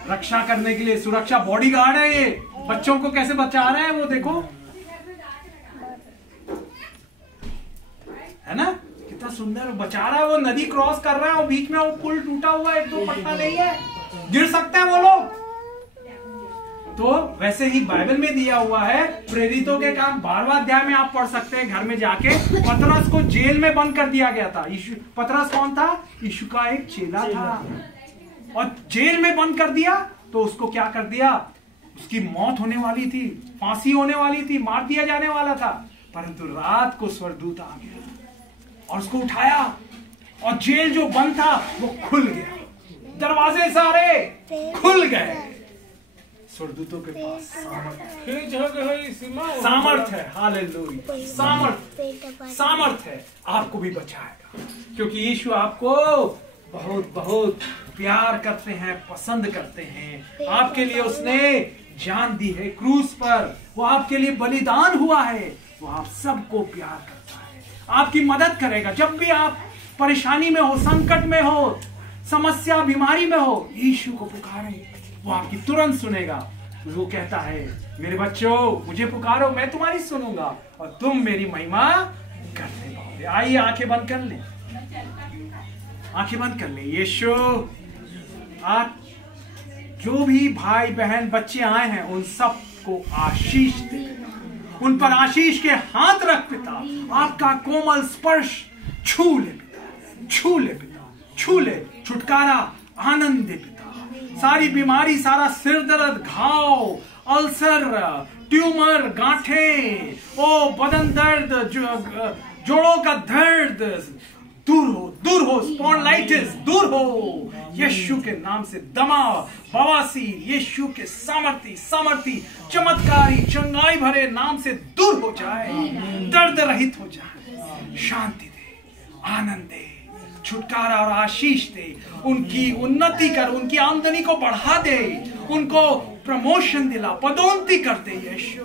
रक्षा करने के लिए सुरक्षा बॉडीगार्ड है। ये बच्चों को कैसे बचा रहे हैं वो देखो, है ना, कितना सुंदर बचा रहा है। वो नदी क्रॉस कर रहा है और बीच में वो पुल टूटा हुआ है, 2 पट्टा नहीं है, गिर सकते हैं वो लोग। तो वैसे ही बाइबल में दिया हुआ है प्रेरितों के काम 12वां अध्याय में आप पढ़ सकते हैं घर में जाके। पतरस को जेल में बंद कर दिया गया था। यीशु, पतरस कौन था? यीशु का एक चेला था और जेल में बंद कर दिया तो उसको क्या कर दिया? उसकी मौत होने वाली थी, फांसी होने वाली थी, मार दिया जाने वाला था, परंतु रात को स्वर्गदूत आ गया और उसको उठाया और जेल जो बंद था वो खुल गया, दरवाजे सारे खुल गए। स्वर्गदूतों के पास सामर्थ है। हालेलुया। सामर्थ है, आपको भी बचाएगा क्योंकि यीशु आपको बहुत बहुत प्यार करते हैं, पसंद करते हैं। आपके लिए उसने जान दी है क्रूस पर, वो आपके लिए बलिदान हुआ है। वो आप सबको प्यार करता है, आपकी मदद करेगा। जब भी आप परेशानी में हो, संकट में हो, समस्या बीमारी में हो, यीशु को पुकारें, वो आपकी तुरंत सुनेगा। वो कहता है मेरे बच्चों मुझे पुकारो, मैं तुम्हारी सुनूंगा और तुम मेरी महिमा करते रहोगे। आइए आंखें बंद कर ले, आंखें बंद कर ले। यीशु आप जो भी भाई बहन बच्चे आए हैं उन सबको आशीष दे, उन पर आशीष के हाथ रख पिता, आपका कोमल स्पर्श छू ले पिता, छू ले पिता, छू ले, छुटकारा आनंद दे पिता। सारी बीमारी, सारा सिर दर्द, घाव, अल्सर, ट्यूमर, गांठें, ओ बदन दर्द, जोड़ों का दर्द दूर हो, स्पॉन्डिलाइटिस दूर हो यीशु के नाम से। दमा, बवासीर यीशु के सामर्थी चमत्कारी चंगाई भरे नाम से दूर हो जाए, दर्द रहित हो जाए, शांति दे, आनंद दे, छुटकारा और आशीष दे, उनकी उन्नति कर, उनकी आमदनी को बढ़ा दे, उनको प्रमोशन दिला, पदोन्नति कर दे यीशु,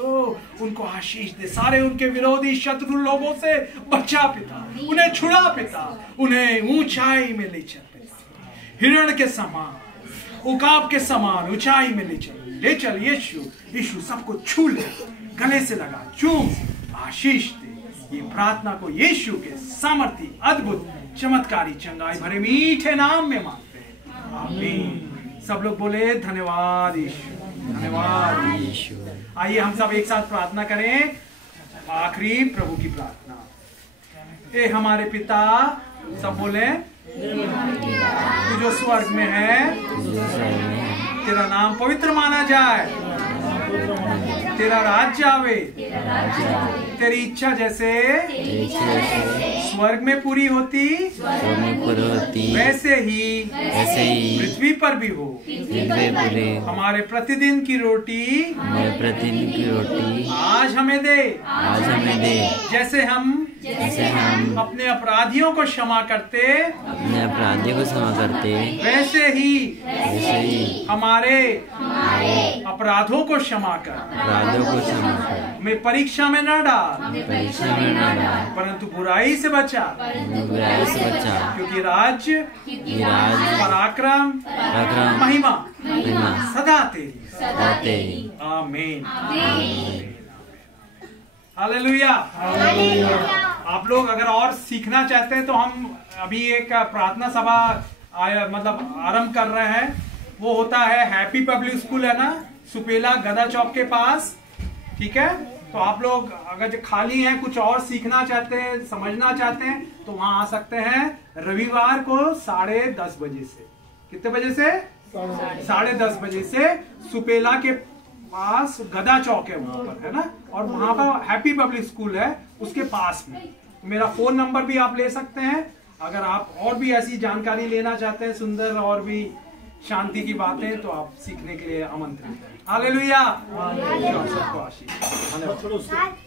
उनको आशीष दे। सारे उनके विरोधी शत्रु लोगों से बचा पिता, उन्हें छुड़ा पिता, उन्हें ऊंचाई में ले चल पिता, हिरण के समान, उकाब के समान ऊंचाई में ले चल यीशु सबको छू ले, गले से लगा, चूम, आशीष दे। ये प्रार्थना को यीशु के सामर्थी, अद्भुत, चमत्कारी, चंगाई भरे मीठे नाम में मांगते हैं। आमीन। सब लोग बोले धन्यवाद यीशु, धन्यवाद यीशु। आइए हम सब एक साथ प्रार्थना करें, आखिरी प्रभु की प्रार्थना। ए हमारे पिता, सब बोले, तू जो स्वर्ग में है, तेरा नाम पवित्र माना जाए, तेरा राज्य आवे, तेरी इच्छा जैसे स्वर्ग में पूरी होती वैसे ही पृथ्वी पर भी हो। हमारे प्रतिदिन की रोटी आज हमें दे, जैसे हम अपने अपराधियों को क्षमा करते, वैसे ही हमारे अपराधों को क्षमा कर। हमें परीक्षा में न डाल, परंतु बुराई से बचा, क्योंकि राज्य, पराक्रम, महिमा सदा तेरी। आमीन। हालेलुया। आप लोग अगर और सीखना चाहते हैं तो हम अभी एक प्रार्थना सभा मतलब आरंभ कर रहे हैं। वो होता है हैप्पी पब्लिक स्कूल, है ना, सुपेला गदा चौक के पास, ठीक है। तो आप लोग अगर जो खाली हैं, कुछ और सीखना चाहते हैं, समझना चाहते हैं, तो वहां आ सकते हैं रविवार को 10:30 बजे से। कितने बजे से? 10:30 बजे से सुपेला के पास गदा चौक है वहां पर, है ना। और वहां पर हैप्पी पब्लिक स्कूल है उसके पास में। मेरा फोन नंबर भी आप ले सकते हैं अगर आप और भी ऐसी जानकारी लेना चाहते हैं, सुंदर और भी शांति की बातें, तो आप सीखने के लिए आमंत्रित हैं। हालेलुया। सबको आशीष। धन्यवाद।